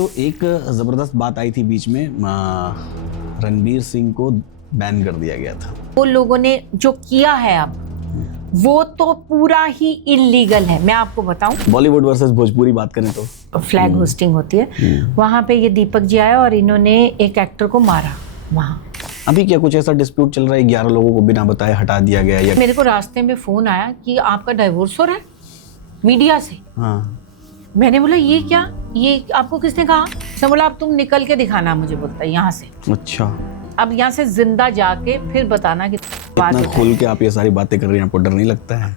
तो एक जबरदस्त बात आई थी बीच में, रणबीर सिंह को बैन कर दिया गया था। वो लोगों ने जो किया है अब वो तो पूरा ही इलीगल है। मैं आपको बताऊं, बॉलीवुड वर्सेस भोजपुरी बात करें तो फ्लैग होस्टिंग होती है वहां पे, ये दीपक जी आया और इन्होंने एक एक्टर को मारा वहां। अभी क्या कुछ ऐसा डिस्प्यूट चल रहा है? 11 लोगों को बिना बताए हटा दिया गया या मेरे को रास्ते में फोन आया कि आपका डाइवोर्स हो रहा है मीडिया से। हाँ। मैंने बोला ये क्या, ये आपको किसने कहा? उसने बोला अब तुम निकल के दिखाना मुझे, बोलता है यहाँ से। अच्छा, अब यहाँ से जिंदा जाके फिर बताना कि इतना खुल के आप ये सारी बातें कर रही हैं, आपको डर नहीं लगता है?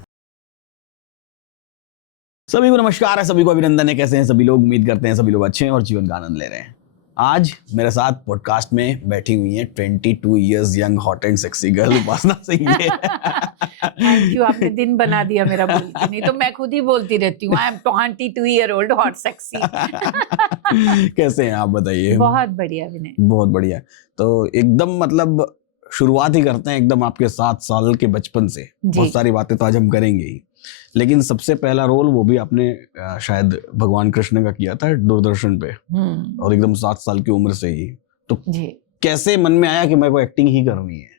सभी को नमस्कार है, सभी को अभिनंदन है। कैसे हैं सभी लोग? उम्मीद करते हैं सभी लोग अच्छे हैं और जीवन का आनंद ले रहे हैं। आज मेरे साथ पॉडकास्ट में बैठी हुई हैं 22 years young hot and sexy girl Upasana Singh. Thank you, आपने दिन बना दिया मेरा बोल के, नहीं तो मैं खुद ही बोलती रहती हूँ। I am 22 year old hot sexy. कैसे हैं आप बताइए? बहुत बढ़िया विनय, बहुत बढ़िया। तो एकदम मतलब शुरुआत ही करते हैं एकदम आपके 7 साल के बचपन से। बहुत सारी बातें तो आज हम करेंगे ही, लेकिन सबसे पहला रोल वो भी आपने शायद भगवान कृष्ण का किया था दूरदर्शन पे, और एकदम 7 साल की उम्र से ही। तो जी कैसे मन में आया कि मेरे को एक्टिंग ही करनी है?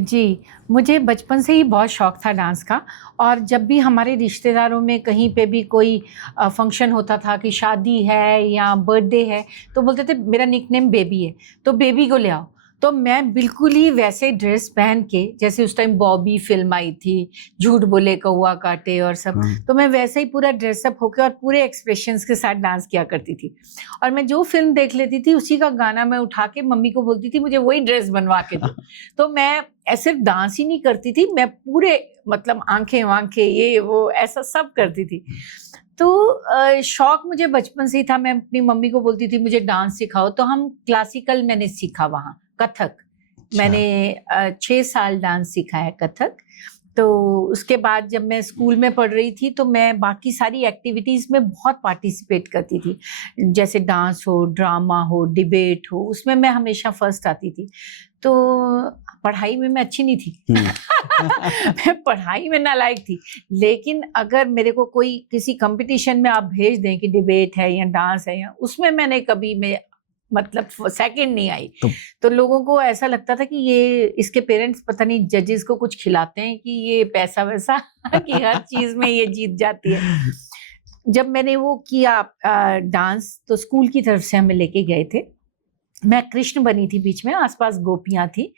जी, मुझे बचपन से ही बहुत शौक था डांस का, और जब भी हमारे रिश्तेदारों में कहीं पे भी कोई फंक्शन होता था कि शादी है या बर्थडे है, तो बोलते थे मेरा निकनेम बेबी है तो बेबी को ले आओ। तो मैं बिल्कुल ही वैसे ड्रेस पहन के, जैसे उस टाइम बॉबी फिल्म आई थी, झूठ बोले कौवा काटे और सब, तो मैं वैसे ही पूरा ड्रेसअप होके और पूरे एक्सप्रेशंस के साथ डांस किया करती थी। और मैं जो फिल्म देख लेती थी उसी का गाना मैं उठा के मम्मी को बोलती थी मुझे वही ड्रेस बनवा के दो। तो मैं सिर्फ डांस ही नहीं करती थी, मैं पूरे मतलब आंखें वांखें ये वो ऐसा सब करती थी। तो शौक मुझे बचपन से ही था। मैं अपनी मम्मी को बोलती थी मुझे डांस सिखाओ, तो हम क्लासिकल मैंने सीखा वहाँ, कथक। मैंने 6 साल डांस सीखा है कथक। तो उसके बाद जब मैं स्कूल में पढ़ रही थी तो मैं बाकी सारी एक्टिविटीज़ में बहुत पार्टिसिपेट करती थी, जैसे डांस हो, ड्रामा हो, डिबेट हो, उसमें मैं हमेशा फर्स्ट आती थी। तो पढ़ाई में मैं अच्छी नहीं थी। मैं पढ़ाई में नालायक थी, लेकिन अगर मेरे को कोई किसी कंपटीशन में आप भेज दें कि डिबेट है या डांस है, या उसमें मैंने कभी मैं मतलब सेकंड नहीं आई। तो लोगों को ऐसा लगता था कि ये इसके पेरेंट्स पता नहीं जजेस को कुछ खिलाते हैं कि ये पैसा वैसा कि हर चीज में ये जीत जाती है। जब मैंने वो किया डांस, तो स्कूल की तरफ से हमें लेके गए थे। मैं कृष्ण बनी थी, बीच में आसपास गोपियां थी।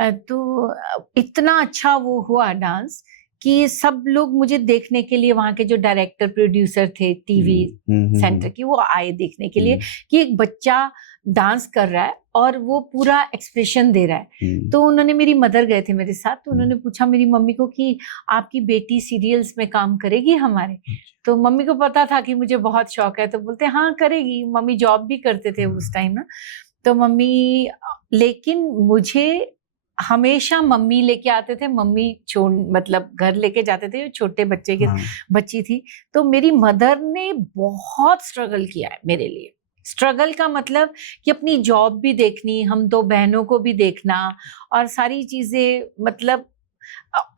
तो इतना अच्छा वो हुआ डांस कि सब लोग मुझे देखने के लिए, वहाँ के जो डायरेक्टर प्रोड्यूसर थे टीवी सेंटर की, वो आए देखने के लिए कि एक बच्चा डांस कर रहा है और वो पूरा एक्सप्रेशन दे रहा है। तो उन्होंने, मेरी मदर गए थे मेरे साथ, तो उन्होंने पूछा मेरी मम्मी को कि आपकी बेटी सीरियल्स में काम करेगी हमारे? तो मम्मी को पता था कि मुझे बहुत शौक है, तो बोलते हाँ करेगी। मम्मी जॉब भी करते थे उस टाइम ना। तो मम्मी, लेकिन मुझे हमेशा मम्मी लेके आते थे, मम्मी मतलब घर लेके जाते थे, छोटे बच्चे के बच्ची थी। तो मेरी मदर ने बहुत स्ट्रगल किया है मेरे लिए। स्ट्रगल का मतलब कि अपनी जॉब भी देखनी, हम 2 बहनों को भी देखना, और सारी चीजें, मतलब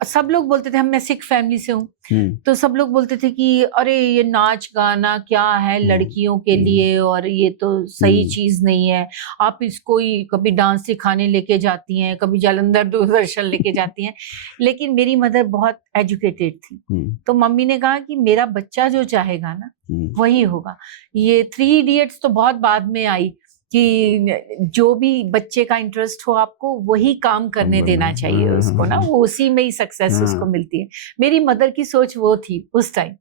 सब लोग बोलते थे, मैं सिख फैमिली से हूँ, तो सब लोग बोलते थे कि अरे ये नाच गाना क्या है लड़कियों के लिए, और ये तो सही चीज नहीं है। आप इसको ही कभी डांस सिखाने लेके जाती हैं, कभी जालंधर दूरदर्शन लेके जाती हैं। लेकिन मेरी मदर बहुत एजुकेटेड थी, तो मम्मी ने कहा कि मेरा बच्चा जो चाहेगा ना वही होगा। ये 3 इडियट्स तो बहुत बाद में आई कि जो भी बच्चे का इंटरेस्ट हो आपको वही काम करने देना चाहिए उसको ना, वो उसी में ही सक्सेस उसको मिलती है। मेरी मदर की सोच वो थी उस टाइम।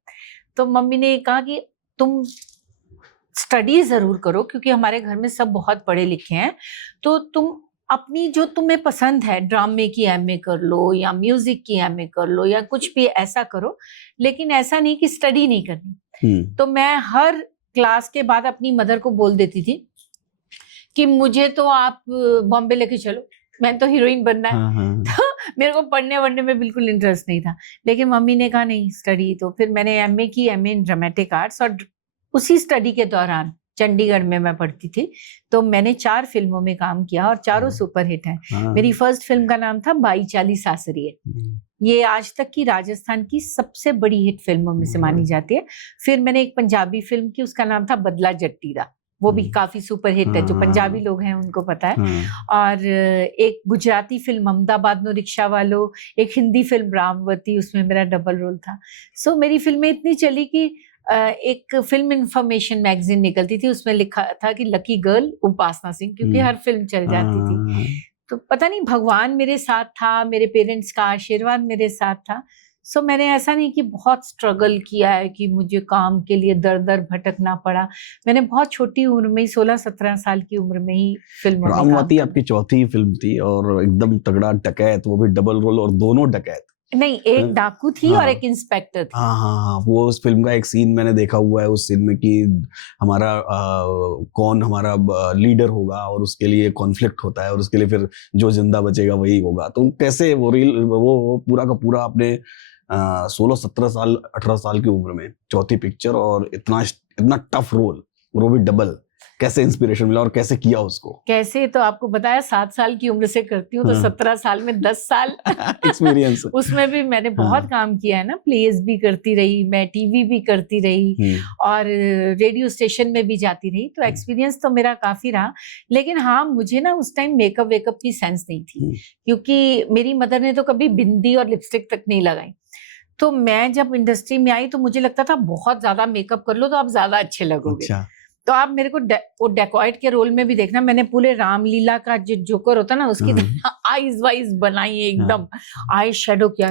तो मम्मी ने कहा कि तुम स्टडी जरूर करो, क्योंकि हमारे घर में सब बहुत पढ़े लिखे हैं, तो तुम अपनी जो तुम्हें पसंद है, ड्रामे की एमए कर लो या म्यूजिक की एमए कर लो या कुछ भी ऐसा करो, लेकिन ऐसा नहीं कि स्टडी नहीं करनी। तो मैं हर क्लास के बाद अपनी मदर को बोल देती थी कि मुझे तो आप बॉम्बे लेके चलो, मैं तो हीरोइन बनना है। तो मेरे को पढ़ने वढ़ने में बिल्कुल इंटरेस्ट नहीं था, लेकिन मम्मी ने कहा नहीं स्टडी। तो फिर मैंने एमए की, एमए इन ड्रामेटिक आर्ट्स, और उसी स्टडी के दौरान चंडीगढ़ में मैं पढ़ती थी, तो मैंने 4 फिल्मों में काम किया और चारों सुपरहिट हैं। मेरी फर्स्ट फिल्म का नाम था बाई चाली सासरिए। ये आज तक की राजस्थान की सबसे बड़ी हिट फिल्मों में से मानी जाती है। फिर मैंने एक पंजाबी फिल्म की, उसका नाम था बदला जट्टी दा। वो भी काफी सुपर हिट है, जो पंजाबी लोग हैं उनको पता है। और एक गुजराती फिल्म अहमदाबाद नो रिक्शा वालो, एक हिंदी फिल्म रामवती, उसमें मेरा डबल रोल था। सो मेरी फिल्में इतनी चली कि एक फिल्म इंफॉर्मेशन मैगजीन निकलती थी, उसमें लिखा था कि लकी गर्ल उपासना सिंह, क्योंकि हर फिल्म चल जाती थी। तो पता नहीं भगवान मेरे साथ था, मेरे पेरेंट्स का आशीर्वाद मेरे साथ था। सो मैंने ऐसा नहीं कि बहुत स्ट्रगल किया है कि मुझे काम के लिए दर दर भटकना पड़ा। मैंने बहुत छोटी उम्र में ही 16-17 साल की उम्र में ही फिल्मों में काम रामवती किया। आपकी चौथी फिल्म थी और एकदम तगड़ा डकैत, वो भी डबल रोल, और दोनों डकैत। नहीं, एक डाकू थी और एक इंस्पेक्टर थी। हाँ, वो उस फिल्म का एक सीन मैंने देखा हुआ है उस सीन में कि हमारा कौन हमारा लीडर होगा और उसके लिए कॉन्फ्लिक्ट होता है और उसके लिए फिर जो जिंदा बचेगा वही होगा। तो कैसे वो पूरा का पूरा अपने 16-17 साल 18 साल की उम्र में चौथी पिक्चर और इतना टफ रोल, वो भी डबल, कैसे इंस्पिरेशन मिला और कैसे किया उसको? कैसे, तो आपको बताया 7 साल की उम्र से करती हूँ, तो 17 साल में 10 साल एक्सपीरियंस। उसमें भी मैंने बहुत काम किया है ना, प्लेस भी करती रही मैं, टीवी भी करती रही और रेडियो स्टेशन में भी जाती रही, तो एक्सपीरियंस तो मेरा काफी रहा। लेकिन हाँ, मुझे ना उस टाइम मेकअप वेकअप की सेंस नहीं थी, क्योंकि मेरी मदर ने तो कभी बिंदी और लिपस्टिक तक नहीं लगाई। तो मैं जब इंडस्ट्री में आई तो मुझे लगता था बहुत ज्यादा मेकअप कर लो तो आप ज्यादा अच्छे लगोगे। अच्छा। तो आप मेरे को वो डेकॉइट के रोल में भी देखना, मैंने पूरे रामलीला का जो जोकर होता ना उसकी आईज वाइज बनाई है एकदम, आई शेडो किया,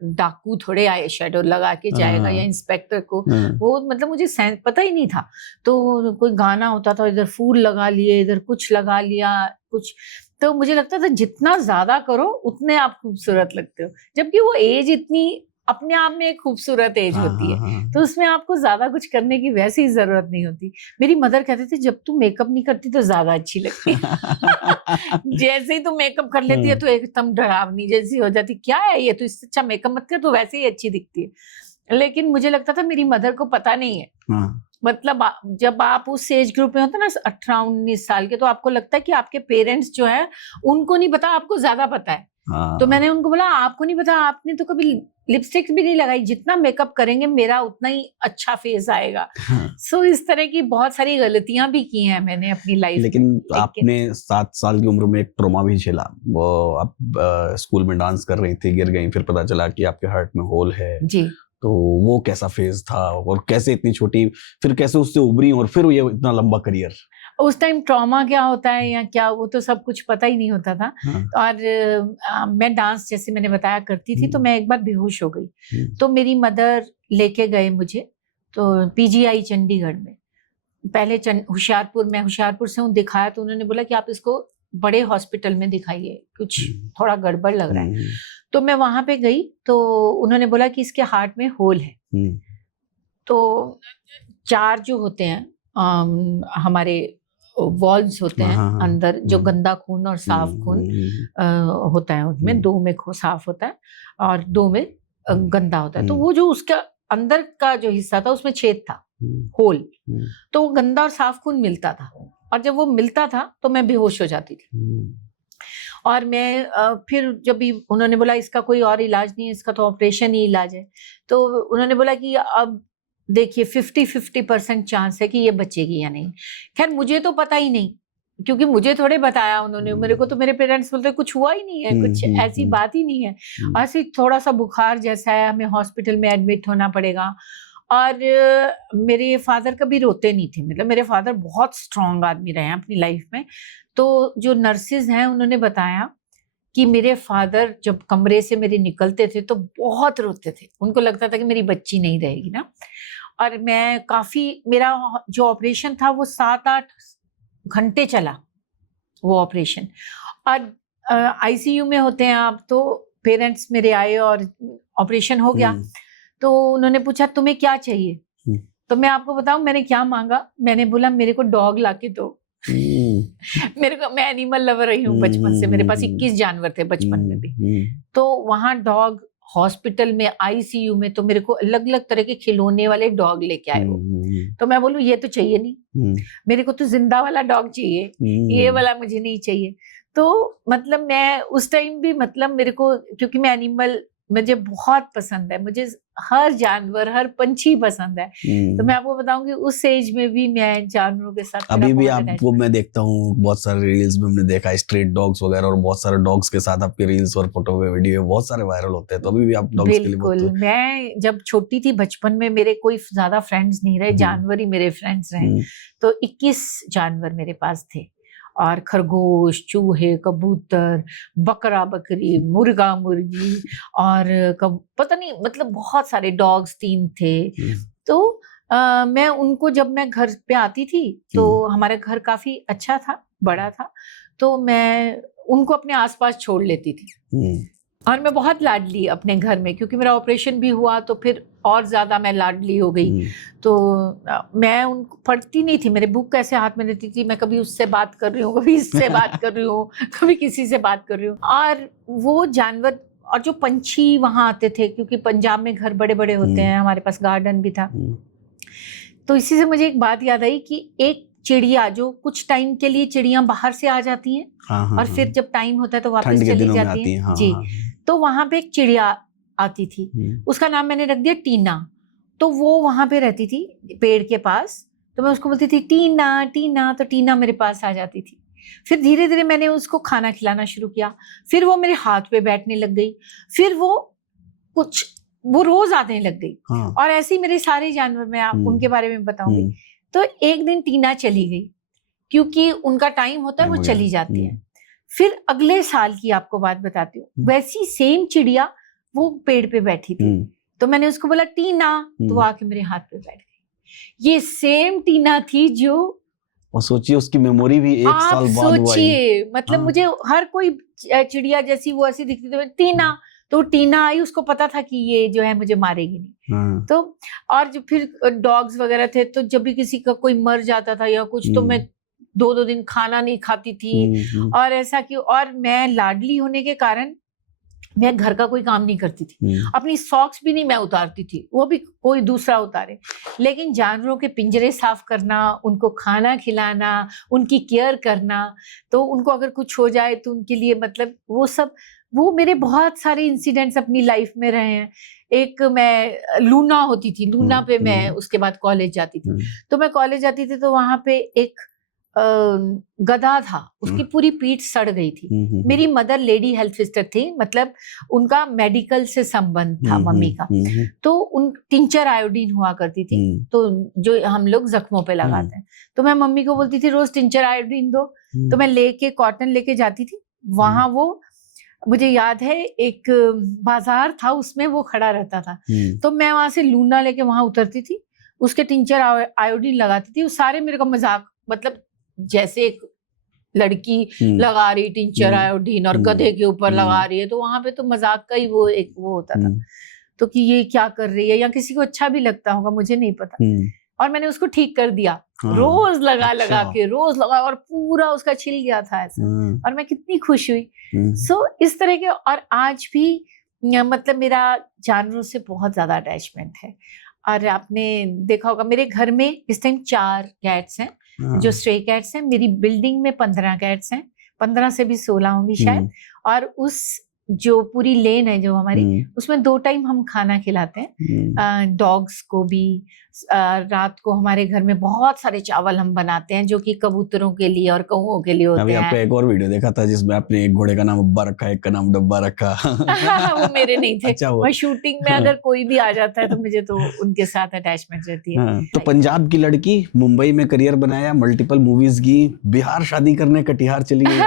डाकू थोड़े आई शेडो लगा के जाएगा या इंस्पेक्टर को, वो मतलब मुझे पता ही नहीं था। तो कोई गाना होता था, इधर फूल लगा लिए, इधर कुछ लगा लिया कुछ, तो मुझे लगता था जितना ज्यादा करो उतने आप खूबसूरत लगते हो, जबकि वो एज इतनी अपने आप में एक खूबसूरत एज होती है, तो उसमें आपको ज्यादा कुछ करने की वैसे ही जरूरत नहीं होती। मेरी मदर कहते थे जब तू मेकअप नहीं करती तो ज्यादा अच्छी लगती है जैसे ही तू मेकअप कर लेती है तो एकदम डरावनी जैसी हो जाती, क्या है ये, तो इससे अच्छा मेकअप मत कर, तो वैसे ही अच्छी दिखती है। लेकिन मुझे लगता था मेरी मदर को पता नहीं है। मतलब जब आप उस एज ग्रुप में होते ना 18-19 साल के, तो आपको लगता है कि आपके पेरेंट्स जो है उनको नहीं पता, आपको ज्यादा पता है। तो मैंने उनको बोला आपको नहीं पता, आपने तो कभी लिपस्टिक भी नहीं लगाई, जितना मेकअप करेंगे मेरा उतना ही अच्छा फेस आएगा। सो इस तरह की बहुत सारी गलतियां भी की हैं मैंने अपनी लाइफ में। लेकिन आपने 7 साल की उम्र में एक ट्रॉमा भी झेला, वो आप स्कूल में डांस कर रही थी, गिर गई, फिर पता चला कि आपके हार्ट में होल है जी। तो वो कैसा फेज था और कैसे इतनी छोटी, फिर कैसे उससे उभरी और फिर ये इतना लंबा करियर? उस टाइम ट्रॉमा क्या होता है या क्या, वो तो सब कुछ पता ही नहीं होता था। और मैं डांस जैसे मैंने बताया करती थी, तो मैं एक बार बेहोश हो गई, तो मेरी मदर लेके गए मुझे तो पीजीआई चंडीगढ़ में, पहले होशियारपुर से हूँ, दिखाया तो उन्होंने बोला कि आप इसको बड़े हॉस्पिटल में दिखाइए, कुछ थोड़ा गड़बड़ लग रहा है। तो मैं वहां पे गई तो उन्होंने बोला कि इसके हार्ट में होल है। तो 4 जो होते हैं हमारे वॉल्व्स होते हैं अंदर, जो गंदा खून और साफ खून होता है, उनमें 2 में साफ होता है और 2 में गंदा होता है। तो वो जो उसका अंदर का जो हिस्सा था उसमें छेद था, होल, तो वो गंदा और साफ खून मिलता था, और जब वो मिलता था तो मैं बेहोश हो जाती थी। और मैं फिर जब भी उन्होंने बोला इसका कोई और इलाज नहीं है, इसका तो ऑपरेशन ही इलाज है, तो उन्होंने बोला कि अब देखिए 50-50% चांस है कि ये बचेगी या नहीं। खैर मुझे तो पता ही नहीं, क्योंकि मुझे थोड़े बताया उन्होंने, मेरे को तो मेरे पेरेंट्स बोलते कुछ हुआ ही नहीं है, कुछ ऐसी बात ही नहीं है, ऐसे थोड़ा सा बुखार जैसा है, हमें हॉस्पिटल में एडमिट होना पड़ेगा। और मेरे फादर कभी रोते नहीं थे, मतलब मेरे फादर बहुत स्ट्रांग आदमी रहे हैं अपनी लाइफ में। तो जो नर्सेज हैं उन्होंने बताया कि मेरे फादर जब कमरे से मेरे निकलते थे तो बहुत रोते थे, उनको लगता था कि मेरी बच्ची नहीं रहेगी ना। और मैं काफी, मेरा जो ऑपरेशन था वो 7-8 घंटे चला वो ऑपरेशन, और आईसीयू में होते हैं आप, तो पेरेंट्स मेरे आए और ऑपरेशन हो गया। तो उन्होंने पूछा तुम्हें क्या चाहिए, तो मैं आपको बताऊं मैंने क्या मांगा, मैंने बोला मेरे को डॉग लाके दो। मेरे को, मैं एनिमल लवर रही हूँ बचपन से, मेरे पास 21 जानवर थे बचपन में भी। तो वहां डॉग, हॉस्पिटल में आईसीयू में, तो मेरे को अलग अलग तरह के खिलौने वाले डॉग लेके आए वो। तो मैं बोलूं ये तो चाहिए नहीं, मेरे को तो जिंदा वाला डॉग चाहिए, ये वाला मुझे नहीं चाहिए। तो मतलब मैं उस टाइम भी, मतलब मेरे को, क्योंकि मैं एनिमल मुझे बहुत पसंद है, मुझे हर जानवर, हर पंछी पसंद है। तो मैं आपको बताऊंगी उस एज में भी मैं जानवरों के साथ अभी भी बहुत आपको attachment मैं देखता हूँ बहुत सारे रील्स में हमने देखा है स्ट्रीट डॉग्स वगैरह, और बहुत सारे डॉग्स के साथ आपके रील्स और फोटो वीडियो बहुत सारे वायरल होते हैं, तो अभी भी आप डॉग्स के लिए बहुत बिल्कुल। मैं जब छोटी थी बचपन में मेरे कोई ज्यादा फ्रेंड्स नहीं रहे, जानवर ही मेरे फ्रेंड्स रहे। तो 21 जानवर मेरे पास थे, और खरगोश, चूहे, कबूतर, बकरा बकरी, मुर्गा मुर्गी, और पता नहीं मतलब बहुत सारे डॉग्स 3 थे। तो मैं उनको जब मैं घर पे आती थी तो हमारा घर काफी अच्छा था, बड़ा था, तो मैं उनको अपने आसपास छोड़ लेती थी। और मैं बहुत लाडली अपने घर में, क्योंकि मेरा ऑपरेशन भी हुआ तो फिर और ज्यादा मैं लाडली हो गई। तो मैं उनको पढ़ती नहीं थी, मेरे बुक कैसे हाथ में रहती थी, मैं कभी उससे बात कर रही हूँ, कभी इससे बात कर रही हूँ, कभी किसी से बात कर रही हूँ। और वो जानवर और जो पंछी वहां आते थे, क्योंकि पंजाब में घर बड़े बड़े होते हैं, हमारे पास गार्डन भी था। तो इसी से मुझे एक बात याद आई कि एक चिड़िया, जो कुछ टाइम के लिए चिड़िया बाहर से आ जाती हैं और फिर जब टाइम होता है तो वापस चली जाती हैं। जी। तो वहां पे एक चिड़िया आती थी, उसका नाम मैंने रख दिया टीना। तो वो वहां पे रहती थी पेड़ के पास, तो मैं उसको बोलती थी टीना टीना, तो टीना मेरे पास आ जाती थी। फिर धीरे धीरे मैंने उसको खाना खिलाना शुरू किया, फिर वो मेरे हाथ पे बैठने लग गई, फिर वो रोज आने लग गई। और ऐसे ही मेरे सारे जानवर, मैं आप उनके बारे में बताऊंगी। तो एक दिन टीना चली गई, क्योंकि उनका टाइम होता है, वो चली जाती है। फिर अगले साल की आपको बात बताती हूँ, वैसी सेम चिड़िया वो पेड़ पे बैठी थी। तो मैंने उसको बोला टीना, तो वो आके मेरे हाथ पे बैठ गई। ये सेम टीना थी जो, और सोचिए उसकी मेमोरी भी एक साल बाद सोचिए, मतलब मुझे हर कोई चिड़िया जैसी वो ऐसी दिखती थी, टीना, तो टीना आई, उसको पता था कि ये जो है मुझे मारेगी नहीं। तो और जो फिर डॉग्स वगैरह थे, तो जब भी किसी का कोई मर जाता था या कुछ, तो मैं 2-2 दिन खाना नहीं खाती थी। और ऐसा क्यों, और मैं लाडली होने के कारण मैं घर का कोई काम नहीं करती थी, अपनी सॉक्स भी नहीं मैं उतारती थी, वो भी कोई दूसरा उतारे। लेकिन जानवरों के पिंजरे साफ करना, उनको खाना खिलाना, उनकी केयर करना, तो उनको अगर कुछ हो जाए तो उनके लिए मतलब वो सब, वो मेरे बहुत सारे इंसिडेंट्स अपनी लाइफ में रहे हैं। एक मैं लूना होती थी, लूना पे मैं उसके बाद कॉलेज जाती थी। तो मैं कॉलेज जाती थी तो वहां पे एक गधा था, उसकी पूरी पीठ सड़ गई थी। मेरी मदर लेडी हेल्थ सिस्टर थी, मतलब उनका मेडिकल से संबंध था मम्मी का। तो उन टिंचर आयोडीन हुआ करती थी, तो जो हम लोग जख्मों पे लगाते हैं। तो मैं मम्मी को बोलती थी रोज टिंचर आयोडीन दो। तो मैं लेके कॉटन लेके जाती थी वहां। वो मुझे याद है एक बाजार था, उसमें वो खड़ा रहता था। तो मैं वहां से लूना लेके वहां उतरती थी, उसके टिंचर आयोडीन लगाती थी। सारे मेरे को मजाक, मतलब जैसे एक लड़की लगा रही टिंचर आयोडीन और गधे के ऊपर लगा रही है, तो वहां पे तो मजाक का ही वो एक वो होता था। तो कि ये क्या कर रही है, या किसी को अच्छा भी लगता होगा, मुझे नहीं पता। और मैंने उसको ठीक कर दिया, रोज लगा के, रोज लगा, और पूरा उसका छिल गया था ऐसा। और मैं कितनी खुश हुई। सो इस तरह के, और आज भी मतलब मेरा जानवरों से बहुत ज्यादा अटैचमेंट है। और आपने देखा होगा मेरे घर में इस टाइम 4 कैट्स हैं, जो स्ट्रे कैट्स हैं। मेरी बिल्डिंग में 15 कैट्स हैं, 15 से भी 16 होंगी शायद। और उस जो पूरी लेन है जो हमारी, उसमें 2 टाइम हम खाना खिलाते हैं डॉग्स को भी। रात को हमारे घर में बहुत सारे चावल हम बनाते हैं, जो कि कबूतरों के लिए और कौओं के लिए होते हैं। अभी आपका एक और वीडियो देखा था जिसमें आपने एक घोड़े का नाम अब्बा रखा, एक का नाम डब्बा रखा। वो मेरे नहीं थे। अच्छा, मैं शूटिंग में अगर कोई भी आ जाता है तो मुझे तो उनके साथ अटैचमेंट रहती है। तो पंजाब की लड़की, मुंबई में करियर बनाया, मल्टीपल मूवीज की, बिहार शादी करने कटिहार चली गई।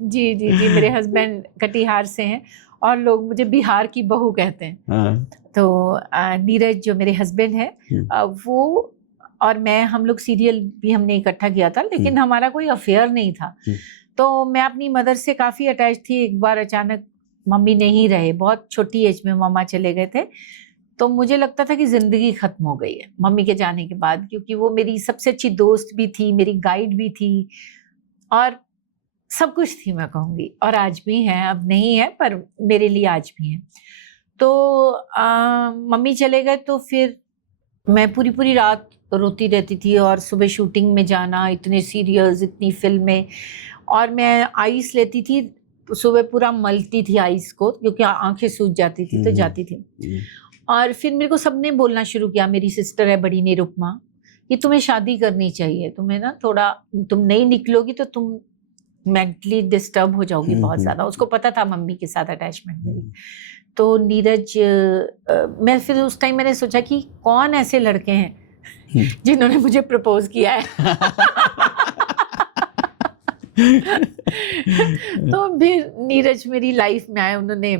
जी जी जी, मेरे हस्बैंड कटिहार से हैं और लोग मुझे बिहार की बहू कहते हैं। तो नीरज जो मेरे हस्बैंड है, वो और मैं, हम लोग सीरियल भी हमने इकट्ठा किया था, लेकिन हमारा कोई अफेयर नहीं था। तो मैं अपनी मदर से काफी अटैच थी। एक बार अचानक मम्मी नहीं रहे, बहुत छोटी एज में मामा चले गए थे, तो मुझे लगता था कि जिंदगी खत्म हो गई है मम्मी के जाने के बाद, क्योंकि वो मेरी सबसे अच्छी दोस्त भी थी, मेरी गाइड भी थी, और सब कुछ थी मैं कहूँगी। और आज भी हैं, अब नहीं है पर मेरे लिए आज भी हैं। तो मम्मी चले गए तो फिर मैं पूरी पूरी रात रोती रहती थी, और सुबह शूटिंग में जाना, इतने सीरियल्स, इतनी फिल्में, और मैं आइस लेती थी सुबह पूरा मलती थी आइस को, क्योंकि आंखें सूज जाती थी तो जाती थी। और फिर मेरे को सबने बोलना शुरू किया, मेरी सिस्टर है बड़ी निरुपमा, कि तुम्हें शादी करनी चाहिए, तुम्हें ना थोड़ा, तुम नहीं निकलोगी तो तुम मेंटली डिस्टर्ब हो जाओगी बहुत ज्यादा। उसको पता था मम्मी के साथ अटैचमेंट मेरी। तो नीरज, मैं फिर उस टाइम मैंने सोचा कि कौन ऐसे लड़के हैं जिन्होंने मुझे प्रपोज किया है। तो फिर नीरज मेरी लाइफ में आए, उन्होंने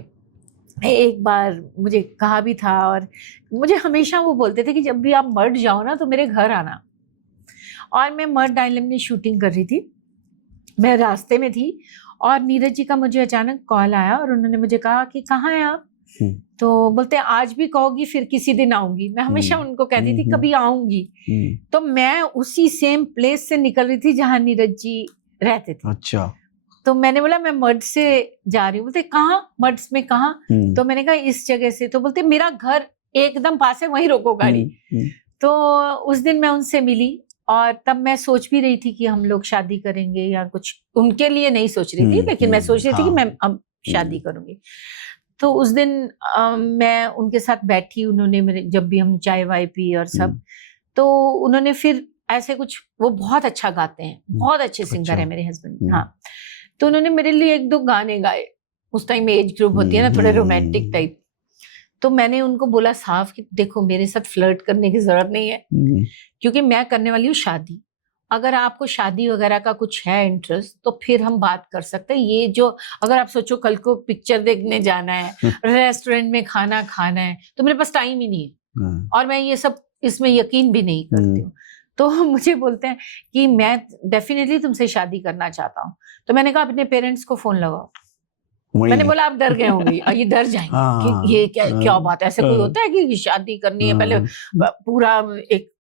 एक बार मुझे कहा भी था, और मुझे हमेशा वो बोलते थे कि जब भी आप मर्ड जाओ ना तो मेरे घर आना। और मैं मर्ड आइलैंड में शूटिंग कर रही थी, मैं रास्ते में थी और नीरज जी का मुझे अचानक कॉल आया और उन्होंने मुझे कहा कि कहाँ हैं आप? तो बोलते हैं आज भी कहोगी फिर किसी दिन आऊंगी। मैं हमेशा उनको कहती थी कभी आऊंगी। तो मैं उसी सेम प्लेस से निकल रही थी जहाँ नीरज जी रहते थे। अच्छा। तो मैंने बोला मैं मर्ड से जा रही हूँ। बोलते कहाँ? मर्ड्स में कहाँ? तो मैंने कहा इस जगह से। तो बोलते मेरा घर एकदम पास है, वहीं रोको गाड़ी। तो उस दिन मैं उनसे मिली और तब मैं सोच भी रही थी कि हम लोग शादी करेंगे या कुछ, उनके लिए नहीं सोच रही थी, लेकिन मैं सोच रही थी कि मैं अब शादी करूंगी। तो उस दिन मैं उनके साथ बैठी, उन्होंने मेरे, जब भी हम चाय वाय पी और सब, तो उन्होंने फिर ऐसे कुछ, वो बहुत अच्छा गाते हैं, बहुत अच्छे सिंगर है मेरे हस्बैंड। हाँ, तो उन्होंने मेरे लिए एक दो गाने गाए। उस टाइम एज ग्रुप होती है ना, थोड़े रोमांटिक टाइप। तो मैंने उनको बोला साफ कि देखो मेरे साथ फ्लर्ट करने की जरूरत नहीं है, क्योंकि मैं करने वाली हूँ शादी। अगर आपको शादी वगैरह का कुछ है इंटरेस्ट तो फिर हम बात कर सकते हैं। ये जो, अगर आप सोचो कल को पिक्चर देखने जाना है, रेस्टोरेंट में खाना खाना है, तो मेरे पास टाइम ही नहीं है और मैं ये सब इसमें यकीन भी नहीं करती हूँ। तो मुझे बोलते हैं कि मैं डेफिनेटली तुमसे शादी करना चाहता हूँ। तो मैंने कहा अपने पेरेंट्स को फोन लगाओ। मैंने बोला आप डर गए होंगे और ये डर जाएंगे कि ये क्या बात है, ऐसे कोई होता है कि शादी करनी है, पहले पूरा एक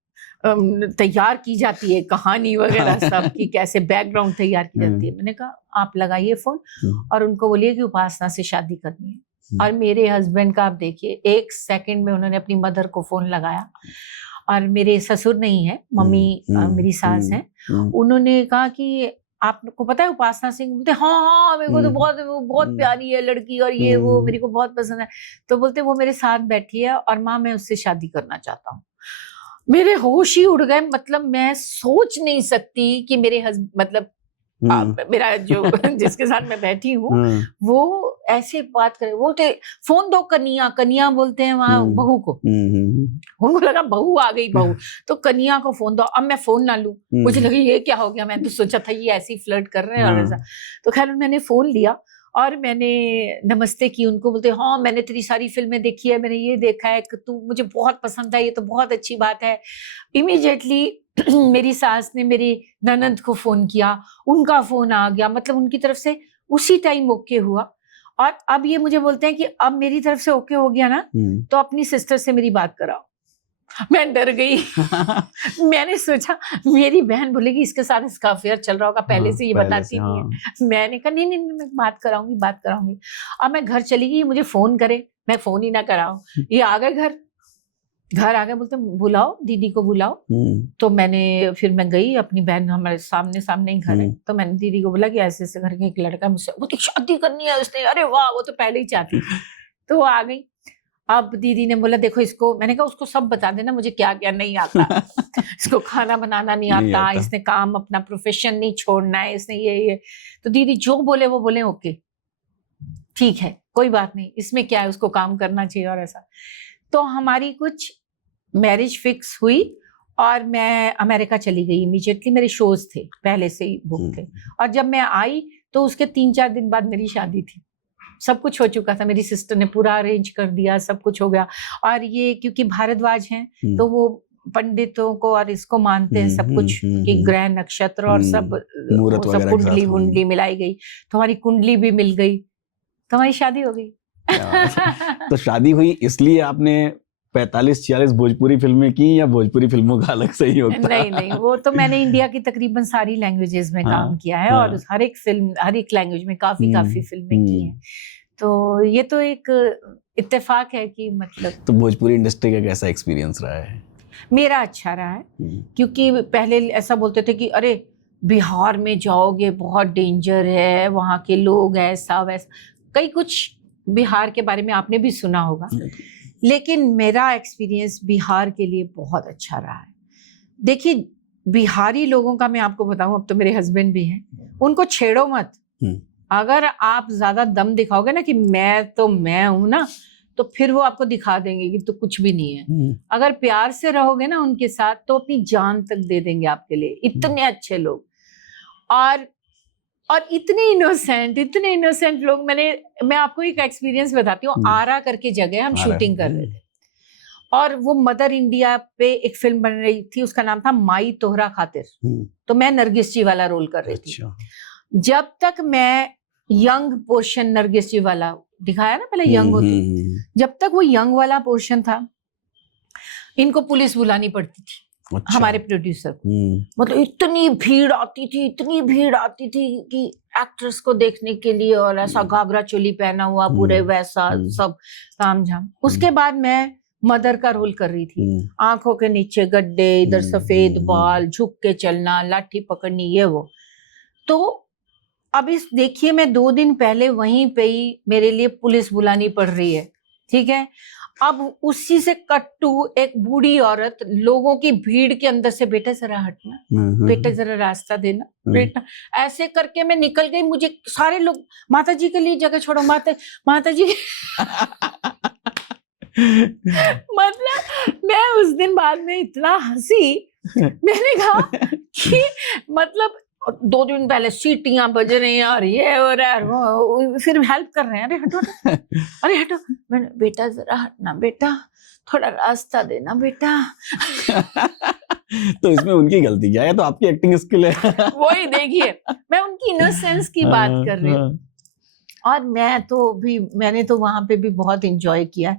तैयार की जाती है कहानी वगैरह सब की, कैसे बैकग्राउंड तैयार की जाती है। मैंने कहा आप लगाइए फोन और उनको बोलिए कि उपासना से शादी करनी है। और मेरे हस्बैंड का आप देखिए, 1 सेकंड में उन्होंने अपनी मदर को फोन लगाया। और मेरे ससुर नहीं है, मम्मी मेरी सास है, उन्होंने कहा कि आपको पता है उपासना सिंह? बोलते हाँ मेरे को तो बहुत प्यारी है लड़की और ये वो मेरे को बहुत पसंद है। तो बोलते वो मेरे साथ बैठी है और माँ मैं उससे शादी करना चाहता हूँ। मेरे होश ही उड़ गए। मतलब मैं सोच नहीं सकती कि मेरे मतलब मेरा जो जिसके साथ मैं बैठी हूँ वो ऐसे बात करे। वो फोन दो कनिया, कनिया बोलते हैं वहां बहू को। उनको लगा बहू आ गई, बहू। तो कनिया को फोन दो। अब मैं फोन ना लूं, मुझे लगा ये क्या हो गया, मैं तो सोचा था ये ऐसे ही फ्लर्ट कर रहे हैं और ऐसा। तो खैर मैंने फोन लिया और मैंने नमस्ते की उनको। बोलते हाँ मैंने तेरी सारी फिल्में देखी है, मैंने ये देखा है, तू मुझे बहुत पसंद है, ये तो बहुत अच्छी बात है। इमीडिएटली मेरी सास ने मेरी ननंद को फोन किया, उनका फोन आ गया, मतलब उनकी तरफ से उसी टाइम ओके हुआ। और अब ये मुझे बोलते हैं कि अब मेरी तरफ से ओके हो गया ना तो अपनी सिस्टर से मेरी बात कराओ। मैं डर गई। मैंने सोचा मेरी बहन बोलेगी इसके साथ इसका अफेयर चल रहा होगा, पहले से ये बताती नहीं है। मैंने कहा नहीं मैं बात कराऊंगी। अब मैं घर चली गई, मुझे फोन करे, मैं फोन ही ना कराऊं। ये आ गए घर आ गए, बोलते बुलाओ दीदी को बुलाओ। तो फिर मैं गई, अपनी बहन हमारे सामने ही घर है, तो मैंने दीदी को बोला कि ऐसे ऐसे घर के एक लड़का मुझसे, वो तो शादी करनी है उसने। अरे वाह, वो तो पहले ही चाहती। तो वो आ गई। अब दीदी ने बोला देखो इसको, मैंने कहा उसको सब बता देना मुझे क्या क्या नहीं आता। इसको खाना बनाना नहीं आता, इसने काम अपना प्रोफेशन नहीं छोड़ना है, इसने ये। तो दीदी जो बोले वो बोले ओके ठीक है कोई बात नहीं, इसमें क्या है, उसको काम करना चाहिए और ऐसा। तो हमारी कुछ मैरिज फिक्स हुई और मैं अमेरिका चली गई इमीडिएटली। मेरे शोज थे पहले से ही बुक थे और जब मैं आई तो उसके 3-4 दिन बाद मेरी शादी थी। सब कुछ हो चुका था, मेरी सिस्टर ने पूरा अरेंज कर दिया, सब कुछ हो गया। और ये क्योंकि भारद्वाज हैं तो वो पंडितों को और इसको मानते हैं सब कुछ कि ग्रह नक्षत्र और सब कुंडली वुंडली मिलाई गई। तो हमारी कुंडली भी मिल गई, तो हमारी शादी हो गई। तो शादी हुई इसलिए आपने 45-46 भोजपुरी फिल्में की या भोजपुरी फिल्मों का अलग से ही होता? नहीं, वो तो मैंने इंडिया की तकरीबन सारी लैंग्वेजेस में काम किया है और हर एक लैंग्वेज में काफी फिल्में की हैं। तो ये तो एक इत्तेफाक है कि मतलब। तो भोजपुरी इंडस्ट्री का कैसा एक्सपीरियंस रहा है? मेरा अच्छा रहा है, क्योंकि पहले ऐसा बोलते थे कि अरे बिहार में जाओगे बहुत डेंजर है, वहाँ के लोग ऐसा वैसा, कई कुछ बिहार के बारे में आपने भी सुना होगा। लेकिन मेरा एक्सपीरियंस बिहार के लिए बहुत अच्छा रहा है। देखिए, बिहारी लोगों का मैं आपको बताऊं, अब तो मेरे हस्बैंड भी हैं, उनको छेड़ो मत। अगर आप ज्यादा दम दिखाओगे ना कि मैं हूं ना, तो फिर वो आपको दिखा देंगे कि तो कुछ भी नहीं है। अगर प्यार से रहोगे ना उनके साथ, तो अपनी जान तक दे देंगे आपके लिए। इतने अच्छे लोग और इतने इनोसेंट लोग। मैं आपको एक एक्सपीरियंस बताती हूँ। आरा करके जगह हम शूटिंग कर रहे थे, और वो मदर इंडिया पे एक फिल्म बन रही थी, उसका नाम था माई तोहरा खातिर। तो मैं नरगिस जी वाला रोल कर रही थी। जब तक मैं यंग पोर्शन, नरगिस जी वाला दिखाया ना, पहले यंग होती, जब तक वो यंग वाला पोर्शन था, इनको पुलिस बुलानी पड़ती थी। अच्छा। हमारे प्रोड्यूसर को, मतलब इतनी भीड़ आती थी कि एक्ट्रेस को देखने के लिए, और ऐसा घाघरा चोली पहना हुआ पूरे वैसा सब तामझाम। उसके बाद मैं मदर का रोल कर रही थी। आंखों के नीचे गड्ढे, इधर सफेद बाल, झुक के चलना, लाठी पकड़नी, ये वो। तो अब इस देखिए, मैं 2 दिन पहले वहीं पे ही मेरे लिए पुलिस बुलानी पड़ रही है, ठीक है। अब उसी से कट टू एक बूढ़ी औरत लोगों की भीड़ के अंदर से, बेटा जरा हटना, बेटा जरा रास्ता देना, बेटा, ऐसे करके मैं निकल गई। मुझे सारे लोग, माता जी के लिए जगह छोड़ो, माता जी मतलब मैं उस दिन बाद में इतना हंसी, मैंने कहा कि मतलब 2 दिन पहले सीटियां बज रही हैं और ये हो रहा है, फिर हेल्प कर रहे हैं, अरे हटो अरे हटो, मैंने, बेटा जरा हटना, बेटा थोड़ा रास्ता देना, बेटा। तो इसमें उनकी गलती क्या है? तो आपकी एक्टिंग स्किल है। वही देखिए, मैं उनकी इनोसेंस की बात कर रही हूँ। और मैंने तो वहां पे भी बहुत एंजॉय किया है।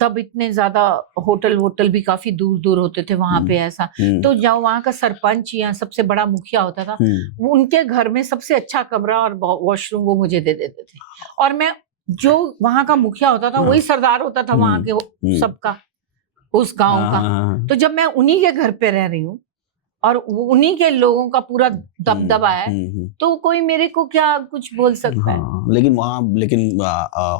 तब इतने ज्यादा होटल भी काफी दूर होते थे वहां पे, ऐसा। तो जब वहां का सरपंच या सबसे बड़ा मुखिया होता था, वो उनके घर में सबसे अच्छा कमरा और वॉशरूम वो मुझे दे देते थे। और मैं, जो वहां का मुखिया होता था वही सरदार होता था वहां के सबका, उस गांव का। तो जब मैं उन्हीं के घर पे रह रही हूँ और उन्हीं के लोगों का पूरा दबदबा है, तो कोई मेरे को क्या कुछ बोल सकता है? लेकिन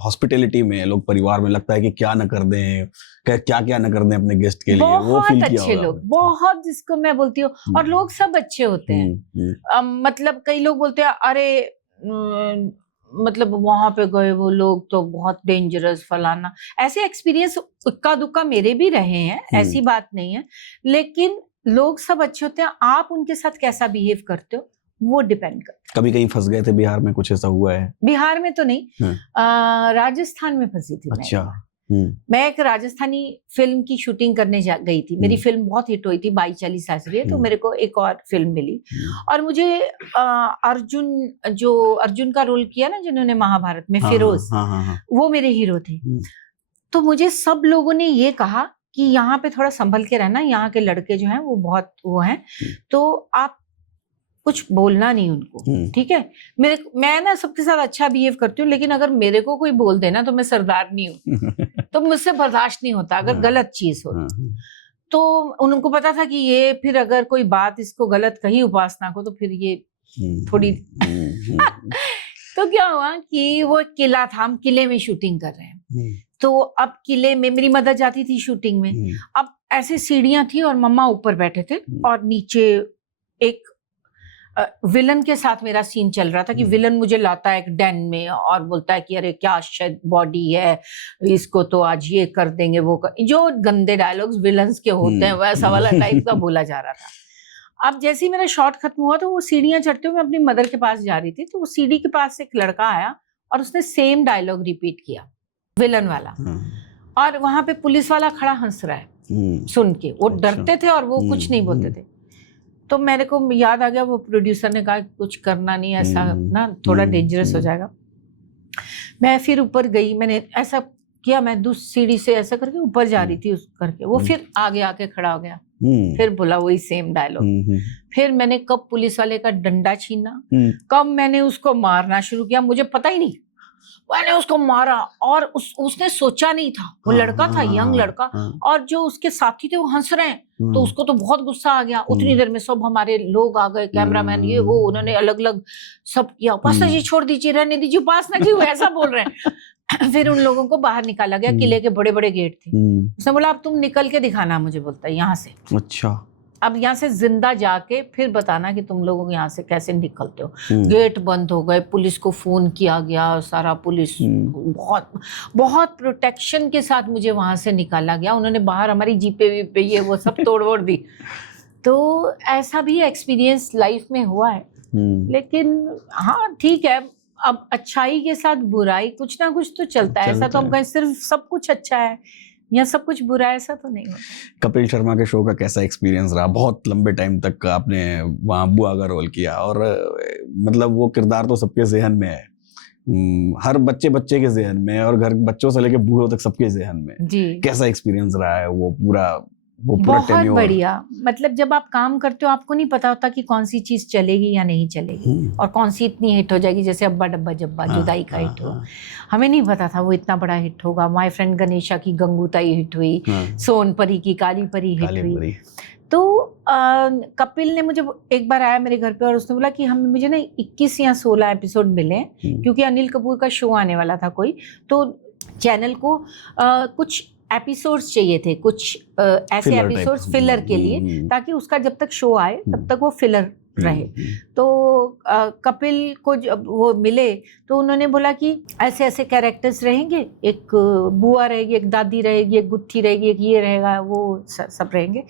हॉस्पिटैलिटी में लोग, परिवार में लगता है कि क्या न कर दें, क्या न कर दें अपने गेस्ट के लिए। वो फील किया अच्छे लोग, बहुत, जिसको मैं बोलती हूँ। और लोग सब अच्छे होते हैं। मतलब कई लोग बोलते हैं, अरे मतलब वहां पे गए वो लोग तो बहुत डेंजरस, फलाना। ऐसे एक्सपीरियंस इक्का दुक्का मेरे भी रहे हैं, ऐसी बात नहीं है। लेकिन लोग सब अच्छे होते हैं। आप उनके साथ कैसा बिहेव करते हो, वो डिपेंड करता है। कभी कहीं फंस गए थे बिहार में? कुछ ऐसा हुआ है? बिहार में तो नहीं, राजस्थान में फंसी थी। अच्छा। मैं एक राजस्थानी फिल्म की शूटिंग करने गई थी। मेरी फिल्म बहुत हिट हुई थी, 22-40 सासरी, तो मेरे को एक और फिल्म मिली। और मुझे अर्जुन का रोल किया ना जिन्होंने महाभारत में, फिरोज, वो मेरे हीरो थे। तो मुझे सब लोगों ने ये कहा कि यहाँ पे थोड़ा संभल के रहना, यहाँ के लड़के जो हैं वो बहुत वो हैं, तो आप कुछ बोलना नहीं उनको, ठीक है। मैं ना सबके साथ अच्छा बिहेव करती हूँ, लेकिन अगर मेरे को कोई बोल देना तो मैं सरदार नहीं हूँ, तो मुझसे बर्दाश्त नहीं होता अगर गलत चीज हो। तो उनको पता था कि ये फिर अगर कोई बात इसको गलत कही उपासना को, तो फिर ये थोड़ी तो क्या हुआ कि वो किला था, हम किले में शूटिंग कर रहे हैं। तो अब किले में मेरी मदर जाती थी शूटिंग में। अब ऐसे सीढ़ियां थी और मम्मा ऊपर बैठे थे, और नीचे एक विलन के साथ मेरा सीन चल रहा था कि विलन मुझे लाता है एक डेन में और बोलता है कि अरे क्या शायद बॉडी है, इसको तो आज ये कर देंगे, वो जो गंदे डायलॉग्स विलन्स के होते हैं वैसा वाला टाइप का बोला जा रहा था। अब जैसे ही मेरा शॉट खत्म हुआ, तो वो सीढ़ियां चढ़ते हुए मैं अपनी मदर के पास जा रही थी, तो वो सीढ़ी के पास एक लड़का आया और उसने सेम डायलॉग रिपीट किया, विलन वाला। और वहां पे पुलिस वाला खड़ा हंस रहा है सुन के। वो डरते थे और वो कुछ नहीं बोलते थे। तो मेरे को याद आ गया, वो प्रोड्यूसर ने कहा कुछ करना नहीं, ऐसा ना थोड़ा डेंजरस हो जाएगा। मैं फिर ऊपर गई, मैंने ऐसा किया, मैं दूसरी सीढ़ी से ऐसा करके ऊपर जा रही थी उस करके। वो फिर आगे आके खड़ा हो गया, फिर बोला वही सेम डायलॉग। फिर मैंने कब पुलिस वाले का डंडा छीना, कब मैंने उसको मारना शुरू किया, मुझे पता ही नहीं। मैंने उसको मारा और उसने सोचा नहीं था, वो लड़का था, यंग लड़का, और जो उसके साथी थे वो हंस रहे हैं, तो उसको तो बहुत गुस्सा आ गया। उतनी देर में सब हमारे लोग आ गए, कैमरामैन, ये वो, उन्होंने अलग अलग सब किया, उपासना जी छोड़ दीजिए, रहने दीजिए, उपासना जी ऐसा बोल रहे हैं। फिर उन लोगों को बाहर निकाला गया, किले के बड़े बड़े गेट थे। उसने बोला अब तुम निकल के दिखाना मुझे, बोलता है यहाँ से, अच्छा, अब यहाँ से जिंदा जाके फिर बताना कि तुम लोग यहाँ से कैसे निकलते हो। गेट बंद हो गए, पुलिस को फोन किया गया, सारा पुलिस बहुत बहुत प्रोटेक्शन के साथ मुझे वहां से निकाला गया। उन्होंने बाहर हमारी जीपे वीपे ये वो सब तोड़ वोड़ दी। तो ऐसा भी एक्सपीरियंस लाइफ में हुआ है। लेकिन हाँ ठीक है, अब अच्छाई के साथ बुराई कुछ ना कुछ तो चलता है। ऐसा तो हम कहें सिर्फ सब कुछ अच्छा है या सब कुछ बुरा है, ऐसा तो नहीं होता। कपिल शर्मा के शो का कैसा एक्सपीरियंस रहा? बहुत लंबे टाइम तक आपने वहाँ बुआ का रोल किया, और मतलब वो किरदार तो सबके जहन में है, हर बच्चे के जहन में, और घर बच्चों से लेके बूढ़ों तक सबके जहन में। जी, कैसा एक्सपीरियंस रहा है वो पूरा बहुत बढ़िया। मतलब जब आप काम करते हो आपको नहीं पता होता कि कौन सी चीज चलेगी या नहीं चलेगी, और कौन सी इतनी हिट हो जाएगी। जैसे अब्बा डब्बा जब्बा जुदाई का हिट हुआ, हमें नहीं पता था वो इतना बड़ा हिट होगा। माय फ्रेंड गणेशा की गंगूताई हिट हुई, सोनपरी की काली परी हिट हुई। तो कपिल ने मुझे एक बार आया मेरे घर पे और उसने बोला कि मुझे ना 21 या 16 एपिसोड मिले, क्योंकि अनिल कपूर का शो आने वाला था कोई, तो चैनल को कुछ एपिसोड्स चाहिए थे, कुछ ऐसे एपिसोड्स फिलर के लिए, ताकि उसका जब तक शो आए तब तक वो फिलर रहे। तो कपिल को जब वो मिले तो उन्होंने बोला कि ऐसे ऐसे कैरेक्टर्स रहेंगे, एक बुआ रहेगी, एक दादी रहेगी, एक गुत्थी रहेगी, एक ये रहेगा, वो सब रहेंगे।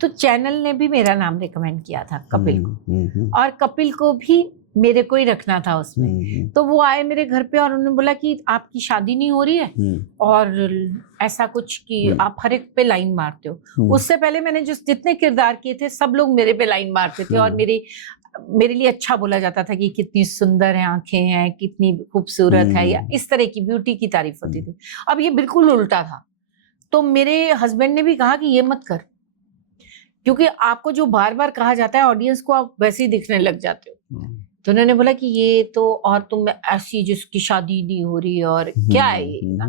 तो चैनल ने भी मेरा नाम रिकमेंड किया था कपिल को, और कपिल को भी मेरे को ही रखना था उसमें। तो वो आए मेरे घर पे और उन्होंने बोला कि आपकी शादी नहीं हो रही है, और ऐसा कुछ कि आप हर एक पे लाइन मारते हो। उससे पहले मैंने जितने किरदार किए थे सब लोग मेरे पे लाइन मारते थे, और मेरे लिए अच्छा बोला जाता था कि कितनी सुंदर है आंखें हैं, कितनी खूबसूरत है, या इस तरह की ब्यूटी की तारीफ होती थी। अब ये बिल्कुल उल्टा था। तो मेरे हस्बैंड ने भी कहा कि ये मत कर, क्योंकि आपको जो बार बार कहा जाता है ऑडियंस को आप वैसे ही दिखने लग जाते हो। तो उन्होंने बोला कि ये तो, और तुम ऐसी जिसकी शादी नहीं हो रही, और क्या है ये ना।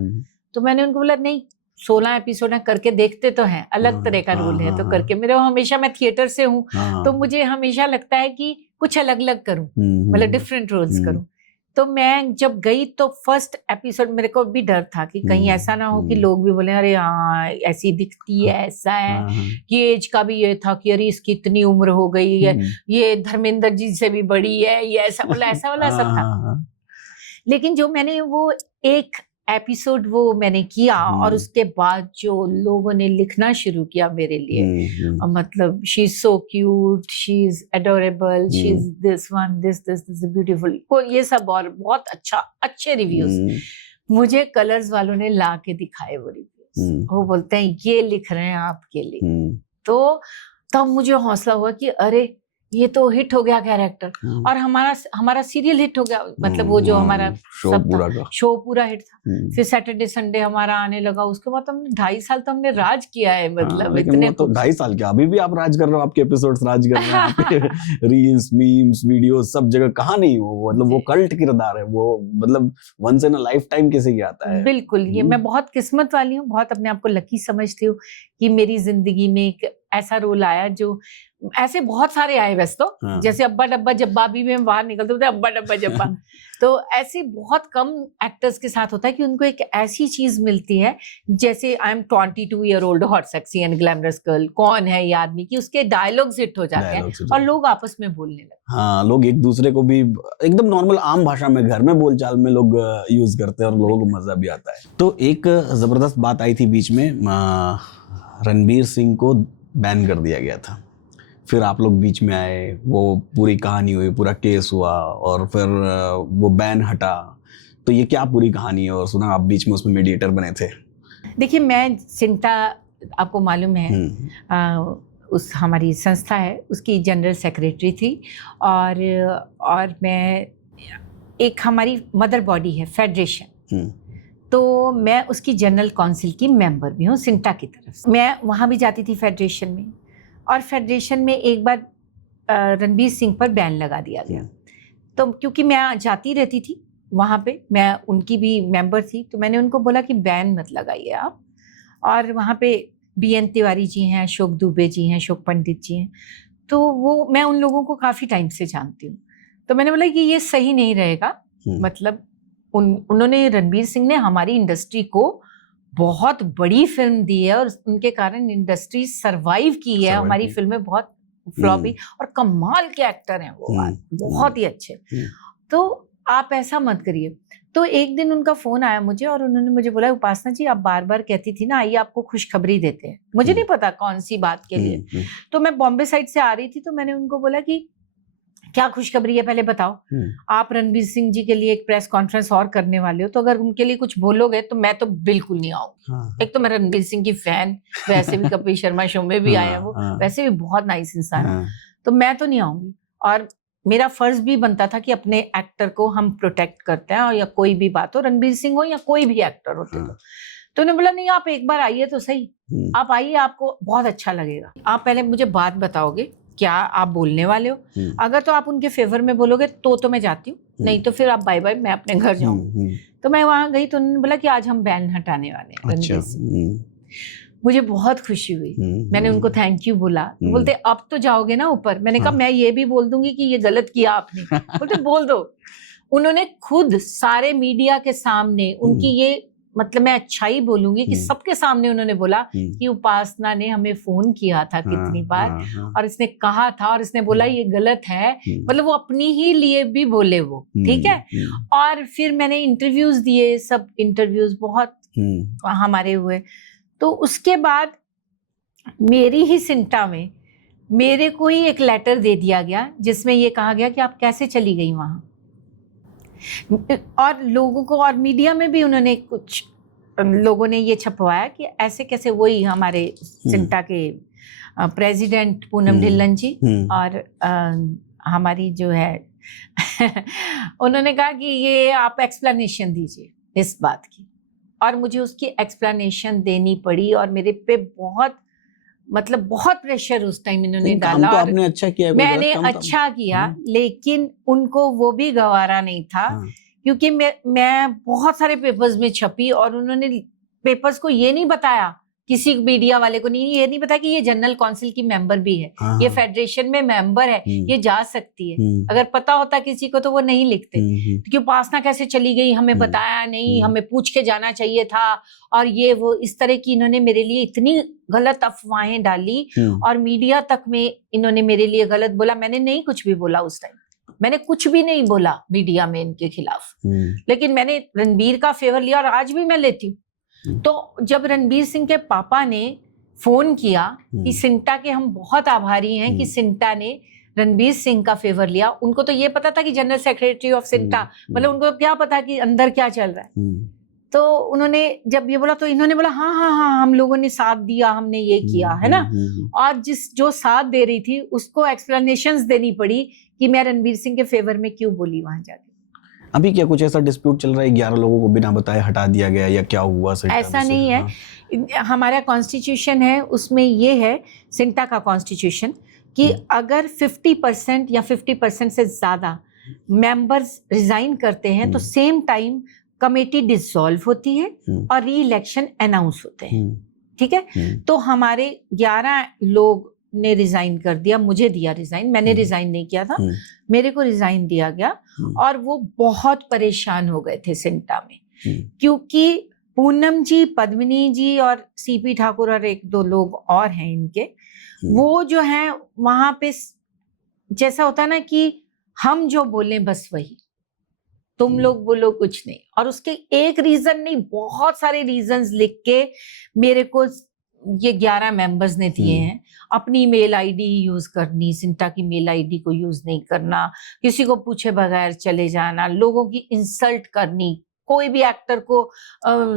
तो मैंने उनको बोला नहीं, 16 एपिसोड करके देखते तो हैं, अलग तरह का रोल है तो करके। मेरे हमेशा, मैं थिएटर से हूँ तो मुझे हमेशा लगता है कि कुछ अलग अलग करूँ, मतलब डिफरेंट रोल्स करूँ। तो मैं जब गई तो फर्स्ट एपिसोड मेरे को भी डर था कि कहीं ऐसा ना हो कि लोग भी बोले अरे हाँ ऐसी दिखती है, ऐसा है कि एज का भी ये था कि अरे इसकी इतनी उम्र हो गई है, ये धर्मेंद्र जी से भी बड़ी है, ये ऐसा वाला सब था। लेकिन जो मैंने वो एक एपिसोड वो मैंने किया, और उसके बाद जो लोगों ने लिखना शुरू किया मेरे लिए, मतलब she is so cute, she is adorable, she is this one, this beautiful, ये सब, और बहुत अच्छे रिव्यूज मुझे कलर्स वालों ने ला के दिखाए वो रिव्यूज। वो बोलते हैं ये लिख रहे हैं आपके लिए। तो तब मुझे हौसला हुआ कि अरे ये तो हिट हो गया कैरेक्टर, और हमारा सीरियल हिट हो गया, मतलब वो जो हमारा शो पूरा हिट था। फिर सैटरडे संडे हमारा आने लगा। उसके बाद हमने 2.5 साल तो हमने राज किया है, मतलब इतने तो 2.5 साल क्या, अभी भी आप राज कर रहे हो, आपके एपिसोड्स राज कर रहे हैं, आपके रील्स, मीम्स, वीडियोस सब जगह। कहाँ नहीं हो, मतलब वो कल्ट किरदार है वो, मतलब once in a lifetime किसी की आता है। बिल्कुल, ये मैं बहुत किस्मत वाली हूँ, बहुत अपने आप को लकी समझती हूँ कि मेरी जिंदगी में एक ऐसा रोल आया। जो ऐसे बहुत सारे आए वैसे तो, जैसे अब्बा डब्बा जब्बा भी में बाहर निकलते होते अब्बा डब्बा जब्बा। तो ऐसे बहुत कम एक्टर्स के साथ होता है कि उनको एक ऐसी चीज मिलती है, जैसे I am 22 year old hot sexy and glamorous girl, कौन है ये आदमी, कि उसके डायलॉग्स हिट हो जाते हैं और लोग आपस में बोलने लगते हैं। हाँ, लोग एक दूसरे को भी एकदम नॉर्मल आम भाषा में घर में बोलचाल में लोग यूज करते हैं, और लोगों को मजा भी आता है। तो एक जबरदस्त बात आई थी बीच में, रणबीर सिंह को बैन कर दिया गया था, फिर आप लोग बीच में आए, वो पूरी कहानी हुई, पूरा केस हुआ, और फिर वो बैन हटा। तो ये क्या पूरी कहानी है? और सुना आप बीच में उसमें मीडिएटर बने थे। देखिए, मैं सिंटा, आपको मालूम है, उस हमारी संस्था है उसकी जनरल सेक्रेटरी थी, और मैं, एक हमारी मदर बॉडी है फेडरेशन, तो मैं उसकी जनरल काउंसिल की मेंबर भी हूँ सिंटा की तरफ से। मैं वहाँ भी जाती थी फेडरेशन में, और फेडरेशन में एक बार रणबीर सिंह पर बैन लगा दिया गया। तो क्योंकि मैं जाती रहती थी वहाँ पे मैं उनकी भी मेंबर थी, तो मैंने उनको बोला कि बैन मत लगाइए आप। और वहाँ पे BN तिवारी जी हैं, अशोक दुबे जी हैं, अशोक पंडित जी हैं, तो वो मैं उन लोगों को काफ़ी टाइम से जानती हूँ। तो मैंने बोला कि ये सही नहीं रहेगा, मतलब उन्होंने, रणवीर सिंह ने हमारी इंडस्ट्री को बहुत बड़ी फिल्म दी है और उनके कारण इंडस्ट्री सरवाइव की है। हमारी फिल्में बहुत फ्लॉप हुई और कमाल के एक्टर हैं वो, बहुत ही अच्छे। तो आप ऐसा मत करिए। तो एक दिन उनका फोन आया मुझे और उन्होंने मुझे बोला, उपासना जी आप बार बार कहती थी ना, आइए आपको खुशखबरी देते हैं। मुझे नहीं पता कौन सी बात के लिए। तो मैं बॉम्बे साइड से आ रही थी, तो मैंने उनको बोला कि क्या खुशखबरी है पहले बताओ। आप रणवीर सिंह जी के लिए एक प्रेस कॉन्फ्रेंस और करने वाले हो, तो अगर उनके लिए कुछ बोलोगे तो मैं तो बिल्कुल नहीं आऊंगी। एक तो मैं रणवीर सिंह की फैन, वैसे भी कपिल शर्मा शो में भी आया वो, वैसे भी बहुत नाइस इंसान है, तो मैं तो नहीं आऊंगी। और मेरा फर्ज भी बनता था कि अपने एक्टर को हम प्रोटेक्ट करते हैं, और या कोई भी बात हो, रणवीर सिंह हो या कोई भी एक्टर होते तो उन्होंने बोला नहीं आप एक बार आइए तो सही, आप आइए, आपको बहुत अच्छा लगेगा। आप पहले मुझे बात बताओगे क्या आप बोलने वाले हो, अगर तो आप उनके फेवर में बोलोगे तो मैं जाती हूँ, नहीं तो फिर आप बाय बाय, मैं अपने घर जाऊँ। तो मैं वहां गई तो उन्होंने बोला कि आज हम बैन हटाने वाले हैं रणवीर सिंह। मुझे बहुत खुशी हुई, मैंने उनको थैंक यू बोला। बोलते अब तो जाओगे ना ऊपर। मैंने कहा मैं ये भी बोल दूंगी कि ये गलत किया आपने। बोलते बोल दो। उन्होंने खुद सारे मीडिया के सामने उनकी ये, मतलब मैं अच्छाई बोलूंगी कि सबके सामने उन्होंने बोला कि उपासना ने हमें फोन किया था कितनी बार, और इसने कहा था और इसने बोला ये गलत है, मतलब वो अपनी ही लिए भी बोले वो, ठीक है। और फिर मैंने इंटरव्यूज दिए, सब इंटरव्यूज बहुत हमारे हुए। तो उसके बाद मेरी ही सिंटा में मेरे को ही एक लेटर दे दिया गया जिसमें ये कहा गया कि आप कैसे चली गई वहां। और लोगों को, और मीडिया में भी उन्होंने, कुछ लोगों ने ये छपवाया कि ऐसे कैसे, वही हमारे सिंटा के प्रेसिडेंट पूनम ढिल्लन जी और हमारी जो है उन्होंने कहा कि ये आप एक्सप्लेनेशन दीजिए इस बात की। और मुझे उसकी एक्सप्लेनेशन देनी पड़ी और मेरे पे बहुत, मतलब बहुत प्रेशर उस टाइम इन्होंने डाला। तो आपने अच्छा किया, मैंने अच्छा किया, लेकिन उनको वो भी गवारा नहीं था। क्योंकि मैं बहुत सारे पेपर्स में छपी और उन्होंने पेपर्स को ये नहीं बताया, किसी मीडिया वाले को नहीं, ये नहीं बताया कि ये जनरल काउंसिल की मेंबर भी है, ये फेडरेशन में मेंबर है, ये जा सकती है। अगर पता होता किसी को तो वो नहीं लिखते, क्योंकि उपासना कैसे चली गई हमें बताया नहीं, हमें पूछ के जाना चाहिए था, और ये वो इस तरह की इन्होंने मेरे लिए इतनी गलत अफवाहें डाली और मीडिया तक में इन्होंने मेरे लिए गलत बोला। मैंने नहीं कुछ भी बोला उस टाइम, मैंने कुछ भी नहीं बोला मीडिया में इनके खिलाफ, लेकिन मैंने रणबीर का फेवर लिया और आज भी मैं लेती हूँ। तो जब रणबीर सिंह के पापा ने फोन किया कि सिंटा के हम बहुत आभारी हैं कि सिंटा ने रणबीर सिंह का फेवर लिया, उनको तो ये पता था कि जनरल सेक्रेटरी ऑफ सिंटा, मतलब उनको क्या पता कि अंदर क्या चल रहा है। तो उन्होंने जब ये बोला तो इन्होंने बोला हाँ हाँ हाँ हम लोगों ने साथ दिया, हमने ये किया है ना। और जो साथ दे रही थी उसको एक्सप्लेनेशंस देनी पड़ी कि मैं रणबीर सिंह के फेवर में क्यों बोली वहां जाके। अभी क्या कुछ ऐसा डिस्प्यूट चल रहा है, 11 लोगों को बिना बताए हटा दिया गया या क्या हुआ? ऐसा नहीं है, हमारा कॉन्स्टिट्यूशन है, उसमें ये है सिंटा का कॉन्स्टिट्यूशन कि अगर 50% या 50% से ज्यादा मेंबर्स रिजाइन करते हैं तो सेम टाइम कमेटी डिसॉल्व होती है और री इलेक्शन अनाउंस होते हैं, ठीक है। तो हमारे 11 लोग ने रिजाइन कर दिया, मुझे दिया रिजाइन, मैंने रिजाइन नहीं किया था, मेरे को रिजाइन दिया गया। और वो बहुत परेशान हो गए थे सिंटा में, क्योंकि पूनम जी, पद्मिनी जी और सीपी ठाकुर और 1-2 लोग और हैं इनके, वो जो हैं वहां पे जैसा होता है ना कि हम जो बोले बस वही, तुम लोग बोलो कुछ नहीं। और उसके एक रीजन नहीं, बहुत सारे रीजंस लिख के मेरे को ये 11 मेंबर्स ने दिए हैं। अपनी मेल आईडी यूज करनी, सिंटा की मेल आईडी को यूज नहीं करना, किसी को पूछे बगैर चले जाना, लोगों की इंसल्ट करनी, कोई भी एक्टर को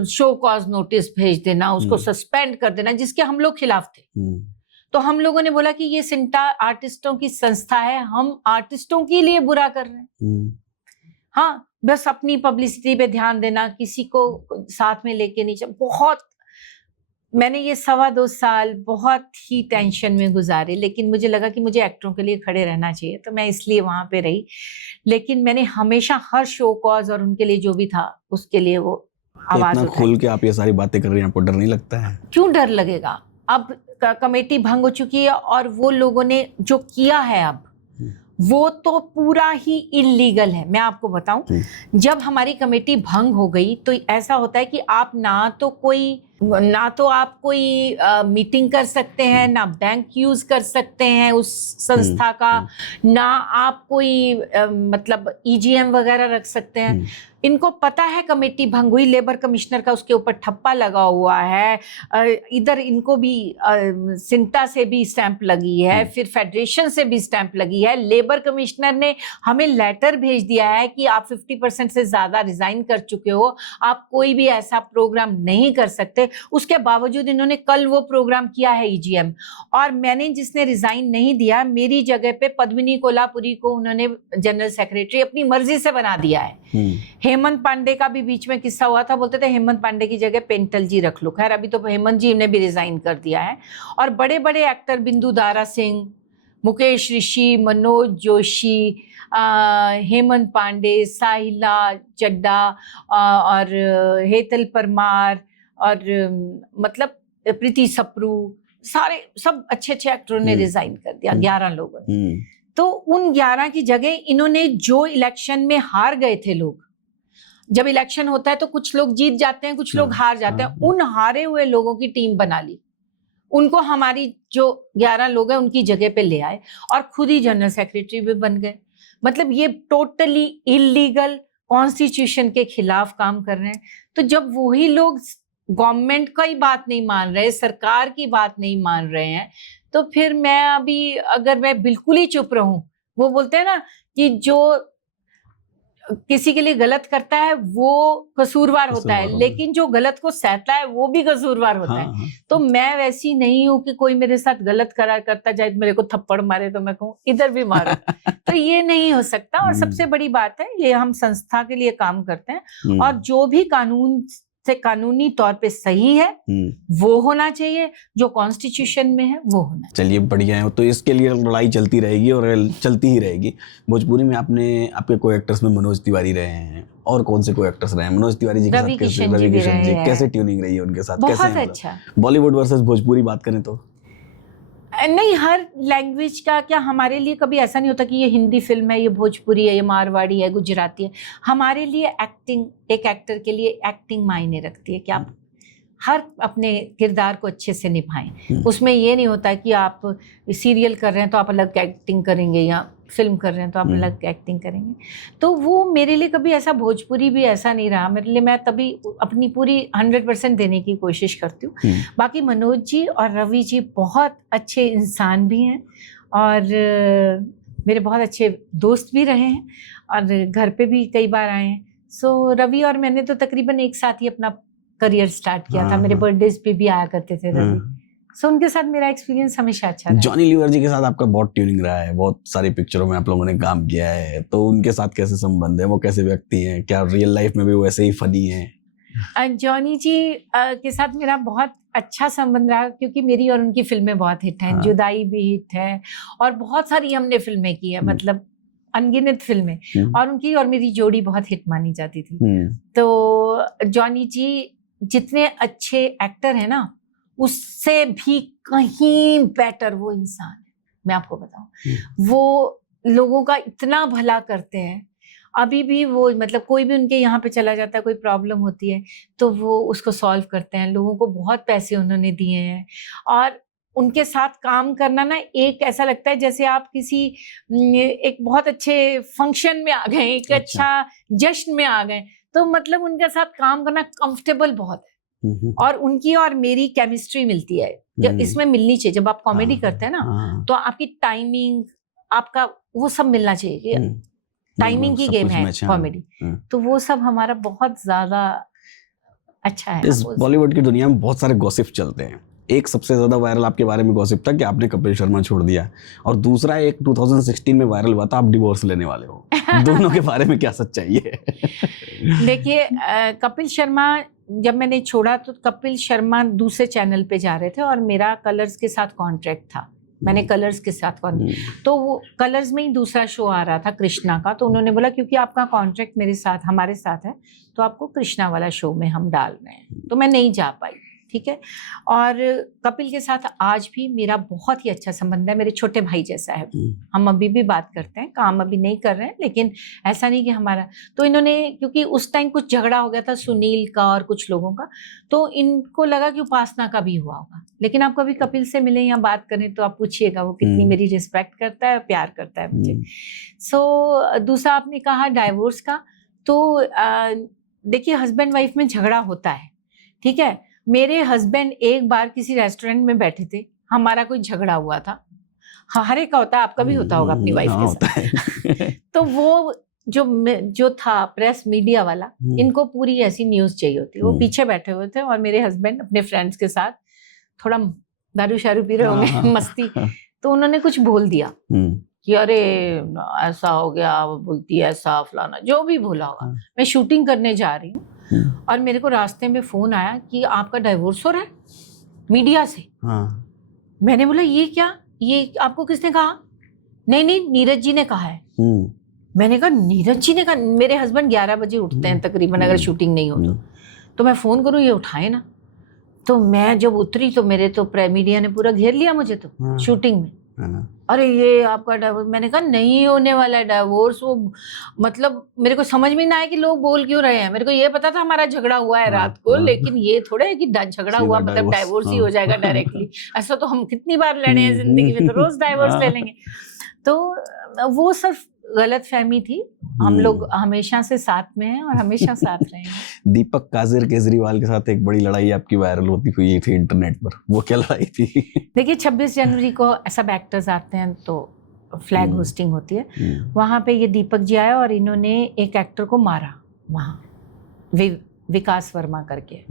शो कॉज नोटिस भेज देना, उसको सस्पेंड कर देना, जिसके हम लोग खिलाफ थे। तो हम लोगों ने बोला कि ये सिंटा आर्टिस्टों की संस्था है, हम आर्टिस्टों के लिए बुरा कर रहे हैं। हाँ, बस अपनी पब्लिसिटी पे ध्यान देना, किसी को साथ में लेके नहीं चल। बहुत मैंने ये 2.25 साल बहुत ही टेंशन में गुजारे, लेकिन मुझे लगा कि मुझे एक्टरों के लिए खड़े रहना चाहिए, तो मैं इसलिए वहां पे रही। लेकिन मैंने हमेशा हर शो कॉज और उनके लिए जो भी था उसके लिए वो तो आवाज इतना उठाई। खुल के आप ये सारी बातें कर रही हैं, आपको डर नहीं लगता है? क्यों डर लगेगा? अब कमेटी भंग हो चुकी है और वो लोगों ने जो किया है अब वो तो पूरा ही इलीगल है। मैं आपको बताऊं, जब हमारी कमेटी भंग हो गई तो ऐसा होता है कि आप ना तो आप कोई मीटिंग कर सकते हैं, ना बैंक यूज कर सकते हैं उस संस्था का, ना आप कोई मतलब ईजीएम वगैरह रख सकते हैं। इनको पता है कमेटी भंग हुई, लेबर कमिश्नर का उसके ऊपर ठप्पा लगा हुआ है, इधर इनको भी सिंटा से भी स्टैंप लगी है, फिर फेडरेशन से भी स्टैंप लगी है। लेबर कमिश्नर ने हमें लेटर भेज दिया है कि आप 50% से ज्यादा रिजाइन कर चुके हो, आप कोई भी ऐसा प्रोग्राम नहीं कर सकते। उसके बावजूद इन्होंने कल वो प्रोग्राम किया है ईजीएम, और मैंने जिसने रिजाइन नहीं दिया, मेरी जगह पे पद्मिनी कोल्हापुरी को उन्होंने जनरल सेक्रेटरी अपनी मर्जी से बना दिया है। हेमंत पांडे का भी बीच में किस्सा हुआ था, बोलते थे हेमंत पांडे की जगह पेंटल जी रख लो। खैर अभी तो हेमंत जी ने भी रिजाइन कर दिया है। और बड़े बड़े एक्टर बिंदु दारा सिंह, मुकेश ऋषि, मनोज जोशी, हेमंत पांडे, साहिला चड्डा और हेतल परमार और मतलब प्रीति सप्रू, सारे सब अच्छे अच्छे एक्टरों ने रिजाइन कर दिया, 11 लोगों ने। तो उन 11 की जगह इन्होंने जो इलेक्शन में हार गए थे लोग, जब इलेक्शन होता है तो कुछ लोग जीत जाते हैं, कुछ लोग हार जाते हैं, उन हारे हुए लोगों की टीम बना ली, उनको हमारी जो 11 लोग हैं उनकी जगह पे ले आए और खुद ही जनरल सेक्रेटरी भी बन गए। मतलब ये टोटली इलीगल, कॉन्स्टिट्यूशन के खिलाफ काम कर रहे हैं। तो जब वही लोग गवर्नमेंट का ही बात नहीं मान रहे, सरकार की बात नहीं मान रहे हैं, तो फिर मैं अभी अगर मैं बिल्कुल ही चुप रहूं, वो बोलते हैं ना कि जो किसी के लिए गलत करता है वो कसूरवार होता है, लेकिन जो गलत को सहता है वो भी कसूरवार होता है। तो मैं वैसी नहीं हूं कि कोई मेरे साथ गलत करा करता जाए, मेरे को थप्पड़ मारे तो मैं कहूँ इधर भी मारो। तो ये नहीं हो सकता। और सबसे बड़ी बात है, ये हम संस्था के लिए काम करते हैं और जो भी कानून से कानूनी तौर पे सही है वो होना चाहिए, जो कॉन्स्टिट्यूशन में है वो होना चाहिए। चलिए बढ़िया है। तो इसके लिए लड़ाई चलती रहेगी और चलती ही रहेगी। भोजपुरी में आपके कोई एक्टर्स में मनोज तिवारी रहे हैं, और कौन से कोई एक्टर्स रहे हैं? मनोज तिवारी जी के साथ कैसे, रवि किशन जी कैसे ट्यूनिंग रही है उनके साथ? बहुत अच्छा। बॉलीवुड वर्सेस भोजपुरी बात करें तो नहीं, हर लैंग्वेज का क्या, हमारे लिए कभी ऐसा नहीं होता कि ये हिंदी फिल्म है, ये भोजपुरी है, ये मारवाड़ी है, गुजराती है। हमारे लिए एक्टिंग, एक एक्टर के लिए एक्टिंग मायने रखती है कि आप हर अपने किरदार को अच्छे से निभाएं। उसमें ये नहीं होता कि आप सीरियल कर रहे हैं तो आप अलग एक्टिंग करेंगे, या फिल्म कर रहे हैं तो आप अलग एक्टिंग करेंगे। तो वो मेरे लिए कभी ऐसा, भोजपुरी भी ऐसा नहीं रहा मेरे लिए। मैं तभी अपनी पूरी 100% देने की कोशिश करती हूँ। बाकी मनोज जी और रवि जी बहुत अच्छे इंसान भी हैं और मेरे बहुत अच्छे दोस्त भी रहे हैं और घर पे भी कई बार आए हैं। सो रवि और मैंने तो तकरीबन एक साथ ही अपना करियर स्टार्ट किया था। मेरे बर्थडेज पे भी आया करते थे रवि। सो उनके साथ मेरा एक्सपीरियंस हमेशा अच्छा रहा। जॉनी लीवर जी के साथ आपका बहुत ट्यूनिंग रहा है, बहुत सारी पिक्चरों में आप लोगों ने काम किया है, तो उनके साथ कैसे संबंध है? वो कैसे व्यक्ति हैं? क्या रियल लाइफ में भी वैसे ही फनी हैं? जॉनी जी के साथ मेरा बहुत अच्छा संबंध रहा, क्योंकि मेरी और उनकी फिल्में बहुत हिट हैं। जुदाई भी हिट है और बहुत सारी हमने फिल्में की है, मतलब अनगिनत फिल्में, और उनकी और मेरी जोड़ी बहुत हिट मानी जाती थी। तो जॉनी जी जितने अच्छे एक्टर हैं ना, उससे भी कहीं बेटर वो इंसान है। मैं आपको बताऊं, वो लोगों का इतना भला करते हैं। अभी भी वो, मतलब कोई भी उनके यहाँ पे चला जाता है, कोई प्रॉब्लम होती है तो वो उसको सॉल्व करते हैं। लोगों को बहुत पैसे उन्होंने दिए हैं और उनके साथ काम करना ना, एक ऐसा लगता है जैसे आप किसी एक बहुत अच्छे फंक्शन में आ गए, एक अच्छा जश्न में आ गए। तो मतलब उनके साथ काम करना कंफर्टेबल बहुत है और उनकी और मेरी केमिस्ट्री मिलती है, जो इसमें मिलनी चाहिए। जब आप कॉमेडी करते हैं ना, तो आपकी टाइमिंग, आपका वो सब मिलना चाहिए। टाइमिंग की गेम है कॉमेडी, तो वो सब हमारा बहुत ज्यादा अच्छा है। इस बॉलीवुड की दुनिया में बहुत सारे गॉसिप चलते हैं। एक सबसे ज्यादा वायरल आपके बारे में गॉसिप था कि आपने कपिल शर्मा छोड़ दिया, और दूसरा एक 2016 में वायरल हुआ था आप डिवोर्स लेने वाले हो। दोनों के बारे में क्या सच्चाई है? देखिए, कपिल शर्मा जब मैंने छोड़ा तो कपिल शर्मा दूसरे चैनल पे जा रहे थे और मेरा कलर्स के साथ कॉन्ट्रैक्ट था, मैंने कलर्स के साथ तो वो कलर्स में ही दूसरा शो आ रहा था कृष्णा का, तो उन्होंने बोला क्योंकि आपका कॉन्ट्रैक्ट मेरे साथ हमारे साथ है तो आपको कृष्णा वाला शो में हम डाल रहे हैं, तो मैं नहीं जा पाई। ठीक है। और कपिल के साथ आज भी मेरा बहुत ही अच्छा संबंध है, मेरे छोटे भाई जैसा है। हम अभी भी बात करते हैं, काम अभी नहीं कर रहे हैं, लेकिन ऐसा नहीं कि हमारा, तो इन्होंने क्योंकि उस टाइम कुछ झगड़ा हो गया था सुनील का और कुछ लोगों का, तो इनको लगा कि उपासना का भी हुआ होगा। लेकिन आप कभी कपिल से मिले या बात करें तो आप पूछिएगा वो कितनी मेरी रिस्पेक्ट करता है, प्यार करता है मुझे। सो दूसरा आपने कहा डाइवोर्स का, तो देखिए हस्बैंड वाइफ में झगड़ा होता है, ठीक है। मेरे हस्बैंड एक बार किसी रेस्टोरेंट में बैठे थे, हमारा कोई झगड़ा हुआ था, हर एक का होता है, आपका भी होता होगा अपनी वाइफ के साथ। तो वो जो था प्रेस मीडिया वाला, इनको पूरी ऐसी न्यूज चाहिए होती है। वो पीछे बैठे हुए थे और मेरे हस्बैंड अपने फ्रेंड्स के साथ थोड़ा दारू शारू पी रहे होंगे, मस्ती, तो उन्होंने कुछ बोल दिया कि अरे ऐसा हो गया, वो बोलती है ऐसा फलाना, जो भी बोला होगा। मैं शूटिंग करने जा रही हूँ और मेरे को रास्ते में फोन आया कि आपका डाइवोर्स हो रहा है मीडिया से। मैंने बोला ये क्या, ये आपको किसने कहा? नहीं नीरज जी ने कहा है। मैंने कहा नीरज जी ने कहा? मेरे हस्बैंड 11 बजे उठते हैं तकरीबन, अगर शूटिंग नहीं हो तो मैं फोन करूँ ये उठाए ना। तो मैं जब उतरी तो मेरे तो मीडिया ने पूरा घेर लिया मुझे, तो शूटिंग में, अरे ये आपका डाइवोर्स। मैंने कहा नहीं होने वाला है डाइवोर्स। वो मतलब मेरे को समझ में ना आया कि लोग बोल क्यों रहे हैं। मेरे को ये पता था हमारा झगड़ा हुआ है रात को, लेकिन ये थोड़ा है कि झगड़ा हुआ मतलब डाइवोर्स ही हो जाएगा डायरेक्टली। ऐसा तो हम कितनी बार लड़े हैं जिंदगी में, तो रोज डाइवोर्स ले लेंगे। तो वो सब गलत फहमी थी। हम लोग हमेशा से साथ में हैं और हमेशा साथ रहेंगे। दीपक कादिर केजरीवाल के साथ एक बड़ी लड़ाई आपकी वायरल होती हुई थी इंटरनेट पर, वो क्या लड़ाई थी? देखिए 26 जनवरी को सब एक्टर्स आते हैं तो फ्लैग होस्टिंग होती है, वहाँ पे ये दीपक जी आए और इन्होंने एक एक्टर को मारा वहाँ, विकास वर्मा करके।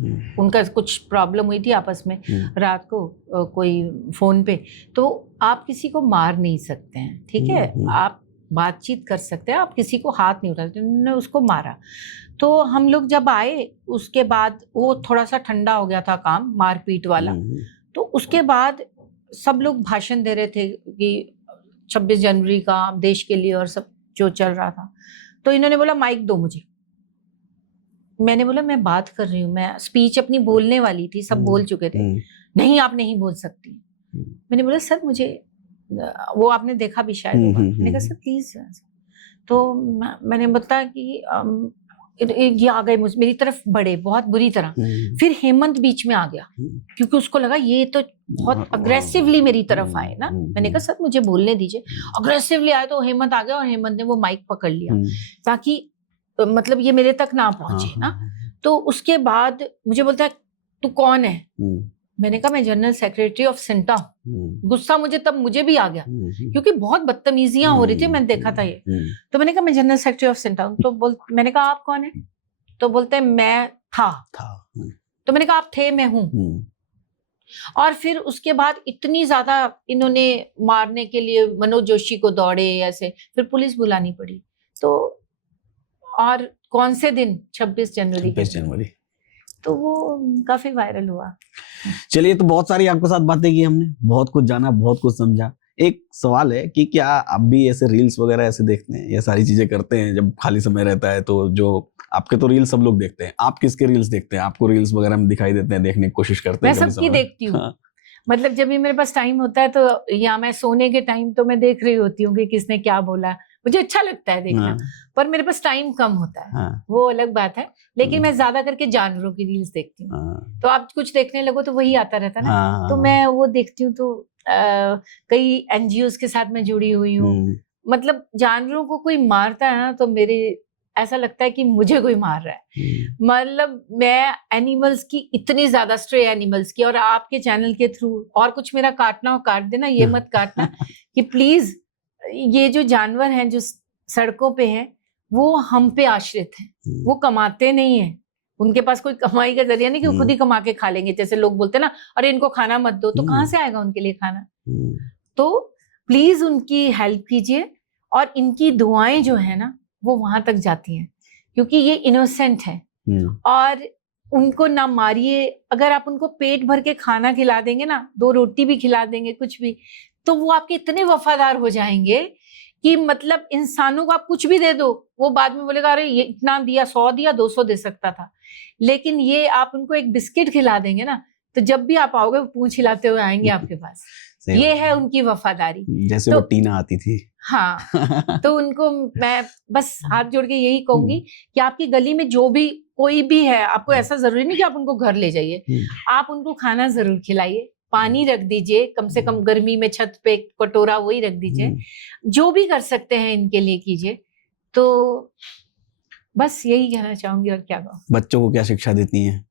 उनका कुछ प्रॉब्लम हुई थी आपस में रात को कोई फोन पे। तो आप किसी को मार नहीं सकते हैं, ठीक है, आप बातचीत कर सकते हैं, आप किसी को हाथ नहीं उठाते। उन्होंने उसको मारा। तो हम लोग जब आए उसके बाद वो थोड़ा सा ठंडा हो गया था काम, मारपीट वाला। तो उसके बाद सब लोग भाषण दे रहे थे कि 26 जनवरी का देश के लिए और सब जो चल रहा था। तो इन्होंने बोला माइक दो मुझे। मैंने बोला मैं बात कर रही हूँ, मैं स्पीच अपनी बोलने वाली थी, सब बोल चुके थे। नहीं आप नहीं बोल सकती। मैंने बोला सर मुझे, वो आपने देखा भी शायद होगा। मैंने कहा सर प्लीज। तो मैंने बताया कि ये आ गए मेरी तरफ बड़े बहुत बुरी तरह। फिर हेमंत बीच में आ गया क्योंकि उसको लगा ये तो बहुत अग्रेसिवली मेरी तरफ आए ना। मैंने कहा सर मुझे बोलने दीजिए। अग्रेसिवली आए तो हेमंत आ गया और हेमंत ने वो माइक पकड़ लिया ताकि मतलब ये मेरे तक ना पहुंचे ना। तो उसके बाद मुझे बोलता है तू कौन है? मैंने कहा मैं जनरल सेक्रेटरी ऑफ सिंटा हूँ। गुस्सा मुझे भी आ गया क्योंकि बहुत बदतमीजियां हो रही थी, मैंने देखा था ये। तो मैंने कहा मैं जनरल सेक्रेटरी ऑफ सिंटा हूँ। तो मैंने कहा आप कौन है? तो बोलते हैं मैं था। तो मैंने कहा आप थे, मैं हूँ। और फिर उसके बाद इतनी ज्यादा इन्होंने मारने के लिए मनोज जोशी को दौड़े ऐसे, फिर पुलिस बुलानी पड़ी। तो और कौन से दिन? 26 जनवरी। तो वो काफी वायरल हुआ। चलिए, तो बहुत सारी आपके साथ बातें की हमने, बहुत कुछ जाना, बहुत कुछ समझा। एक सवाल है कि क्या आप भी ऐसे रील्स वगैरह ऐसे देखते हैं, ये सारी चीजें करते हैं जब खाली समय रहता है? तो जो आपके तो रील्स सब लोग देखते हैं, आप किसके रील्स देखते हैं? आपको रील्स वगैरह में दिखाई देते हैं, देखने की कोशिश करते हैं? मैं सबकी देखती हूँ। मतलब जब भी मेरे पास टाइम होता है तो, या मैं सोने के टाइम तो मैं देख रही होती हूँ कि किसने क्या बोला। मुझे अच्छा लगता है देखना, पर मेरे पास टाइम कम होता है, वो अलग बात है। लेकिन मैं ज्यादा करके जानवरों की रील्स देखती हूँ। तो आप कुछ देखने लगो तो वही आता रहता है ना, तो मैं वो देखती हूँ। तो कई एनजीओज के साथ मैं जुड़ी हुई हूँ। मतलब जानवरों को कोई मारता है ना तो मेरे ऐसा लगता है कि मुझे कोई मार रहा है। मतलब मैं एनिमल्स की इतनी ज्यादा, स्ट्रे एनिमल्स की, और आपके चैनल के थ्रू और कुछ मेरा काटना हो काट देना, ये मत काटना कि प्लीज ये जो जानवर हैं जो सड़कों पे हैं वो हम पे आश्रित हैं, वो कमाते नहीं है, उनके पास कोई कमाई का जरिया नहीं कि वो खुद ही कमा के खा लेंगे। जैसे लोग बोलते हैं ना अरे इनको खाना मत दो, तो कहाँ से आएगा उनके लिए खाना? तो प्लीज उनकी हेल्प कीजिए, और इनकी दुआएं जो है ना वो वहां तक जाती हैं क्योंकि ये इनोसेंट है। और उनको ना मारिए। अगर आप उनको पेट भर के खाना खिला देंगे ना, 2 रोटी भी खिला देंगे, कुछ भी, तो वो आपके इतने वफादार हो जाएंगे कि मतलब इंसानों को आप कुछ भी दे दो, वो बाद में बोलेगा अरे ये इतना दिया, 100 दिया, 200 दे सकता था। लेकिन ये आप उनको एक बिस्किट खिला देंगे ना, तो जब भी आप आओगे वो पूंछ हिलाते हुए आएंगे आपके पास। ये है उनकी वफादारी। जैसे तो वो टीना आती थी। हाँ, तो उनको मैं बस हाथ जोड़ के यही कहूंगी कि आपकी गली में जो भी कोई भी है, आपको ऐसा जरूरी नहीं कि आप उनको घर ले जाइए, आप उनको खाना जरूर खिलाइए, पानी रख दीजिए, कम से कम गर्मी में छत पे कटोरा वही रख दीजिए, जो भी कर सकते हैं इनके लिए कीजिए। तो बस यही कहना चाहूंगी, और क्या कहूँ। बच्चों को क्या शिक्षा देती हैं?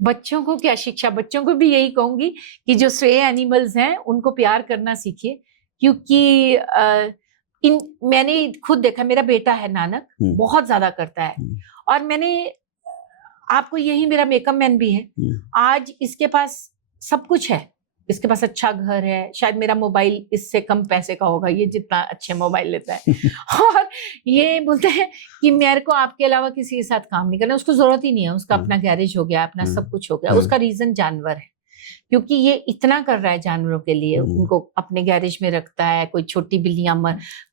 बच्चों को क्या शिक्षा, बच्चों को भी यही कहूंगी कि जो स्ट्रे एनिमल्स हैं उनको प्यार करना सीखिए, क्योंकि मैंने खुद देखा, मेरा बेटा है नानक, बहुत ज्यादा करता है, और मैंने आपको यही, मेरा मेकअप मैन भी है, आज इसके पास सब कुछ है, इसके पास अच्छा घर है, शायद मेरा मोबाइल इससे कम पैसे का होगा, ये जितना अच्छे मोबाइल लेता है और ये बोलते हैं कि मेरे को आपके अलावा किसी के साथ काम नहीं करना, उसको जरूरत ही नहीं है, उसका अपना गैरेज हो गया, अपना सब कुछ हो गया। उसका रीजन जानवर है, क्योंकि ये इतना कर रहा है जानवरों के लिए, उनको अपने गैरेज में रखता है, कोई छोटी बिल्लियां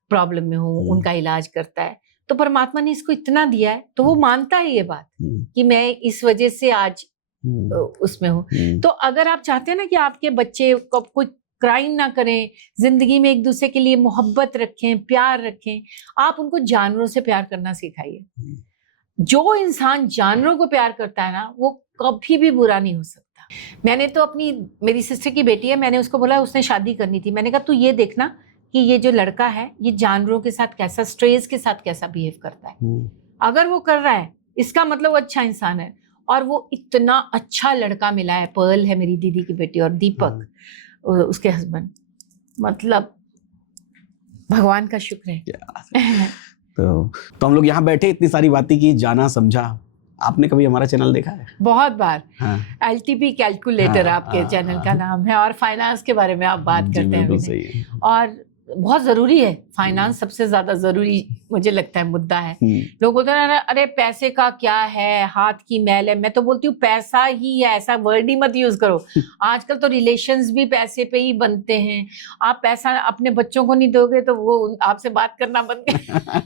प्रॉब्लम में हो उनका इलाज करता है। तो परमात्मा ने इसको इतना दिया है, तो वो मानता है ये बात कि मैं इस वजह से आज उसमें हूँ। तो अगर आप चाहते हैं ना कि आपके बच्चे को कोई क्राइम ना करें, जिंदगी में एक दूसरे के लिए मोहब्बत रखें, प्यार रखें, आप उनको जानवरों से प्यार करना सिखाइए। जो इंसान जानवरों को प्यार करता है ना, वो कभी भी बुरा नहीं हो सकता। मैंने तो मेरी सिस्टर की बेटी है, मैंने उसको बोला, उसने शादी करनी थी, मैंने कहा तू ये देखना कि ये जो लड़का है ये जानवरों के साथ कैसा, स्ट्रेज के साथ कैसा बिहेव करता है। अगर वो कर रहा है, इसका मतलब वो अच्छा इंसान है। और वो इतना अच्छा लड़का मिला है, पर्ल है मेरी दीदी की बेटी, और दीपक उसके हस्बैंड, मतलब भगवान का शुक्र है। तो हम लोग यहाँ बैठे, इतनी सारी बातें की, जाना समझा। आपने कभी हमारा चैनल देखा है? बहुत बार। हाँ। LTP कैलकुलेटर आपके चैनल का नाम है, और फाइनेंस के बारे में आप बात करते हैं। सही है। और बहुत जरूरी है, फाइनेंस सबसे ज्यादा जरूरी मुझे लगता है मुद्दा है। लोग बोलते हैं अरे पैसे का क्या है, हाथ की मैल है। मैं तो बोलती हूँ पैसा ही है, ऐसा वर्ड ही मत यूज करो। आजकल तो रिलेशंस भी पैसे पे ही बनते हैं। आप पैसा अपने बच्चों को नहीं दोगे तो वो आपसे बात करना बंद कर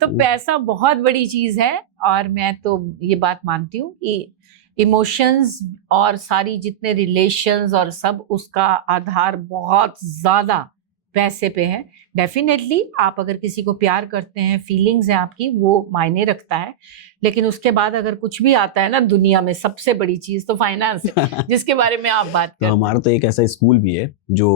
तो पैसा बहुत बड़ी चीज है, और मैं तो ये बात मानती हूँ कि इमोशंस और सारी जितने रिलेशंस और सब, उसका आधार बहुत ज्यादा पैसे पे है। डेफिनेटली आप अगर किसी को प्यार करते हैं, फीलिंग्स है आपकी, वो मायने रखता है, लेकिन उसके बाद अगर कुछ भी आता है ना दुनिया में, सबसे बड़ी चीज तो फाइनेंस है, जिसके बारे में आप बात करते हैं। हमारा तो एक ऐसा स्कूल भी है जो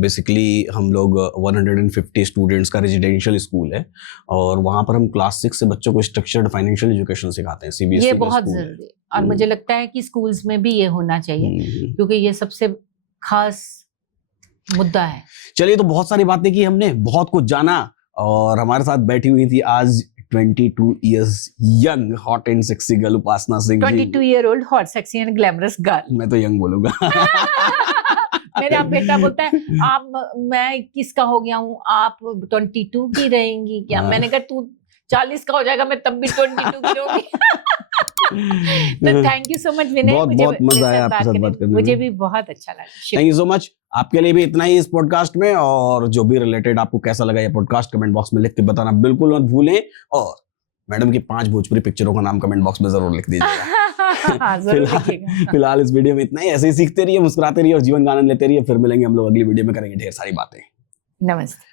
बेसिकली हम लोग 150 स्टूडेंट्स का रेजिडेंशियल स्कूल है, और वहाँ पर हम क्लास 6 से बच्चों को स्ट्रक्चर्ड फाइनेंशियल एजुकेशन सिखाते हैं। CBSE ये बहुत जरूरी है, और मुझे लगता है कि स्कूल्स में भी ये होना चाहिए, क्योंकि ये सबसे खास मुद्दा है। चलिए, तो बहुत सारी बातें की हमने, बहुत कुछ जाना, और हमारे साथ बैठी हुई थी आज 22 years young hot and sexy girl Upasana Singh ji. 22 year old hot sexy and glamorous girl. मैं तो यंग बोलूंगा। मेरा बेटा बोलता है मैं 21 का हो गया हूँ, आप 22 की रहेंगी क्या? मैंने कहा तू 40 का हो जाएगा, मैं तब भी 22 की रहूंगी। तो थैंक यू सो मच विनय, बहुत मजा आया आपके साथ बात करने में। मुझे भी बहुत अच्छा लगा। Thank you so much. आपके लिए भी इतना ही इस पॉडकास्ट में, और जो भी रिलेटेड आपको कैसा लगा ये पॉडकास्ट कमेंट बॉक्स में लिख के बताना बिल्कुल मत भूलें, और मैडम की 5 भोजपुरी पिक्चरों का नाम कमेंट बॉक्स में जरूर लिख दीजिएगा। फिलहाल इस वीडियो में इतना ही। ऐसे ही सीखते रहिए, मुस्कुराते रहिए और जीवन का आनंद लेते रहिए। फिर मिलेंगे हम लोग अगली वीडियो में, करेंगे ढेर सारी बातें। नमस्ते।